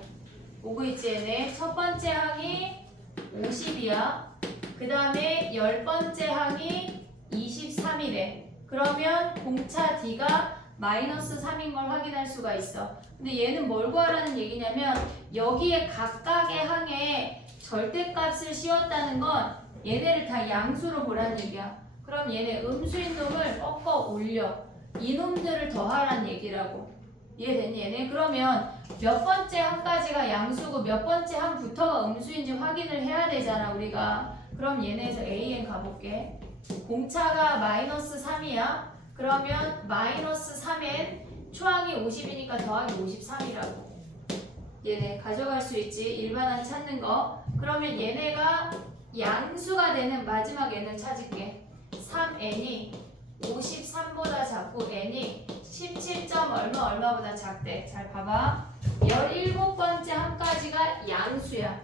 오고 있지 얘네. 첫 번째 항이 50이야. 그 다음에 10번째 항이 23이래. 그러면 공차 D가 마이너스 3인 걸 확인할 수가 있어. 근데 얘는 뭘 구하라는 얘기냐면 여기에 각각의 항에 절대값을 씌웠다는 건 얘네를 다 양수로 보라는 얘기야. 그럼 얘네 음수인 놈을 꺾어 올려. 이놈들을 더하라는 얘기라고. 이해됐니 얘네? 그러면 몇 번째 항까지가 양수고 몇 번째 항부터가 음수인지 확인을 해야 되잖아 우리가. 그럼 얘네에서 AN 가볼게. 공차가 마이너스 3이야. 그러면 마이너스 3엔 초항이 50이니까 더하기 53이라고. 얘네 가져갈 수 있지. 일반항 찾는 거. 그러면 얘네가 양수가 되는 마지막 n을 찾을게. 3n이 53보다 작고 n이 17. 얼마보다 작대. 잘 봐봐. 17번째 항까지가 양수야.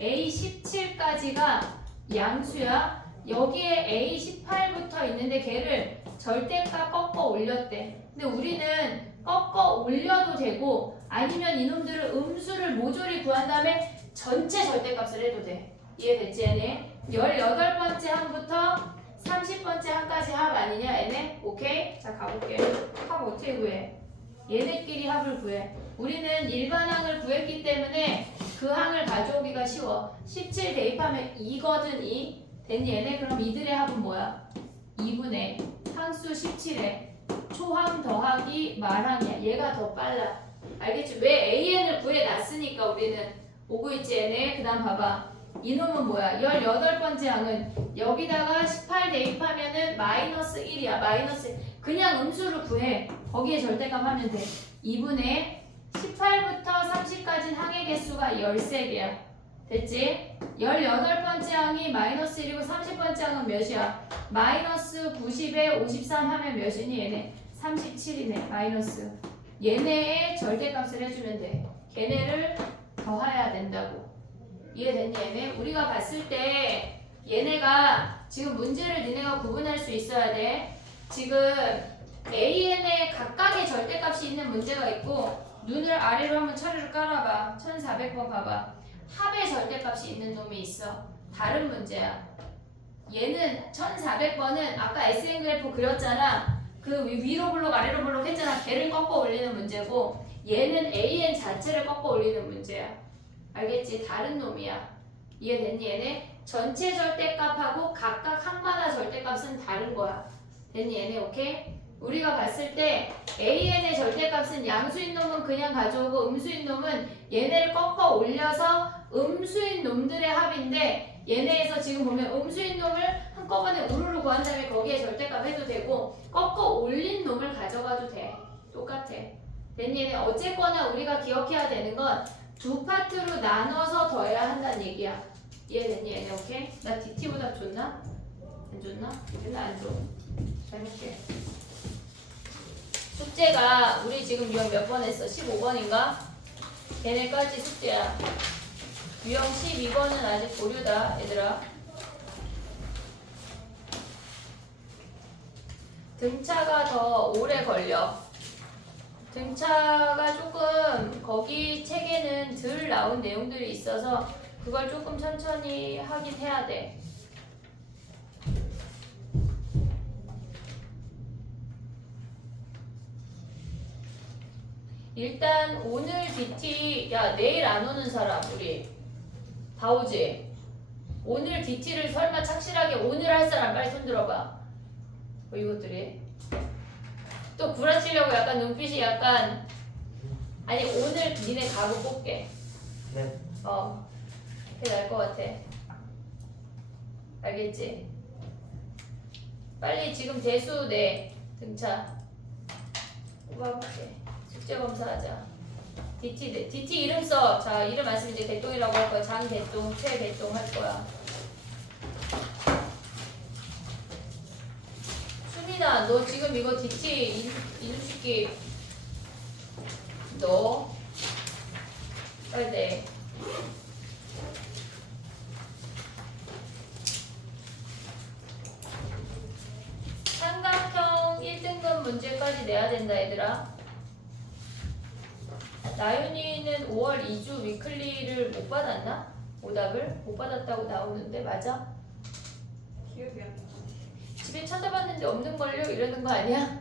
A17까지가 양수야. 여기에 A18부터 있는데 걔를 절대값 꺾어 올렸대. 근데 우리는 꺾어 올려도 되고 아니면 이놈들을 음수를 모조리 구한 다음에 전체 절대값을 해도 돼. 이해됐지 얘네? 18번째 항부터 30번째 항까지 합 아니냐 얘네? 오케이? 자 가볼게. 합 어떻게 구해? 얘네끼리 합을 구해. 우리는 일반 항을 구했기 때문에 그 항을 가져오기가 쉬워. 17 대입하면 2거든 2. 됐니 얘네? 그럼 이들의 합은 뭐야? 2분의 항수 17에 초항 더하기 말항이야. 얘가 더 빨라. 알겠지? 왜 AN을 구해놨으니까 우리는 오고 있지 얘네? 그 다음 봐봐. 이놈은 뭐야? 18번째 항은 여기다가 18 대입하면은 마이너스 1이야. 마이너스 1. 그냥 음수를 구해. 거기에 절대값 하면 돼. 2분의 18부터 30까지는 항의 개수가 13개야. 됐지? 18번째 항이 마이너스 1이고 30번째 항은 몇이야? 마이너스 90에 53 하면 몇이니 얘네? 37이네. 마이너스. 얘네의 절대값을 해주면 돼. 걔네를 더해야 된다고. 이해됐니 얘네? 우리가 봤을 때 얘네가 지금 문제를 니네가 구분할 수 있어야 돼. 지금 AN의 각각의 절대값이 있는 문제가 있고 눈을 아래로 한번 처리를 깔아봐. 1400번 가봐. 합의 절대값이 있는 놈이 있어. 다른 문제야. 얘는 1400번은 아까 SN 그래프 그렸잖아. 그 위로 블록 아래로 블록 했잖아. 걔를 꺾어 올리는 문제고 얘는 AN 자체를 꺾어 올리는 문제야. 알겠지? 다른 놈이야. 이해됐니 얘네? 전체 절대값하고 각각 항마다 절대값은 다른 거야. 됐니 얘네? 오케이? 우리가 봤을 때 AN의 절대값은 양수인 놈은 그냥 가져오고 음수인 놈은 얘네를 꺾어 올려서 음수인 놈들의 합인데 얘네에서 지금 보면 음수인 놈을 한꺼번에 우르르 구한 다음에 거기에 절대값 해도 되고 꺾어 올린 놈을 가져가도 돼. 똑같아. 됐니 얘네? 어쨌거나 우리가 기억해야 되는 건 두 파트로 나눠서 더해야 한다는 얘기야. 이해됐니 얘네? 오케이? 나 DT보다 좋나? 안 좋나? 맨날 안 줘. 잘 볼게. 숙제가 우리 지금 유형 몇 번 했어? 15번인가? 걔네까지 숙제야. 유형 12번은 아직 보류다 얘들아. 등차가 더 오래 걸려. 등차가 조금 거기 책에는 덜 나온 내용들이 있어서 그걸 조금 천천히 하긴 해야 돼. 일단 오늘 DT 야 내일 안 오는 사람 우리 다 오지? 오늘 DT를 설마 착실하게 오늘 할 사람 빨리 손 들어봐. 뭐 이것들이 또 구라치려고 약간 눈빛이 약간 아니 오늘 니네 각오 뽑게. 네. 그게 나을 것 같아. 알겠지? 빨리 지금 대수 내 등차 뽑아볼게. 숙제 검사하자. DT 이름 써. 자 이름 안 쓰면 이제 대똥이라고 할 거야. 장대똥, 최대똥 할 거야. 순이나 너 지금 이거 DT 이누식기 너 빨리 내. 삼각형 1등급 문제까지 내야 된다 얘들아. 나윤이는 5월 2주 위클리를 못 받았나? 오답을? 못 받았다고 나오는데 맞아? 기억이 안 나. 집에 찾아봤는데 없는걸요? 이러는 거 아니야?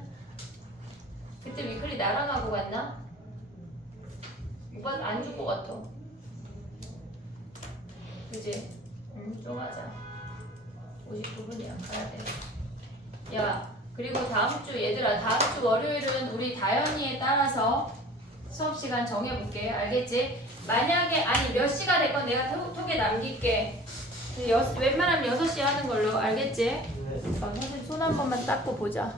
그때 위클리 나랑 하고 갔나? 오빠 안 줄 것 같아. 그지? 응, 좀 하자. 59분이야. 가야 돼. 야, 그리고 다음 주 얘들아, 다음 주 월요일은 우리 다현이에 따라서 수업 시간 정해볼게. 알겠지? 만약에 아니 몇 시가 될 건 내가 톡에 남길게. 웬만하면 6시에 하는 걸로. 알겠지? 네. 선생님 손 한 번만 닦고 보자.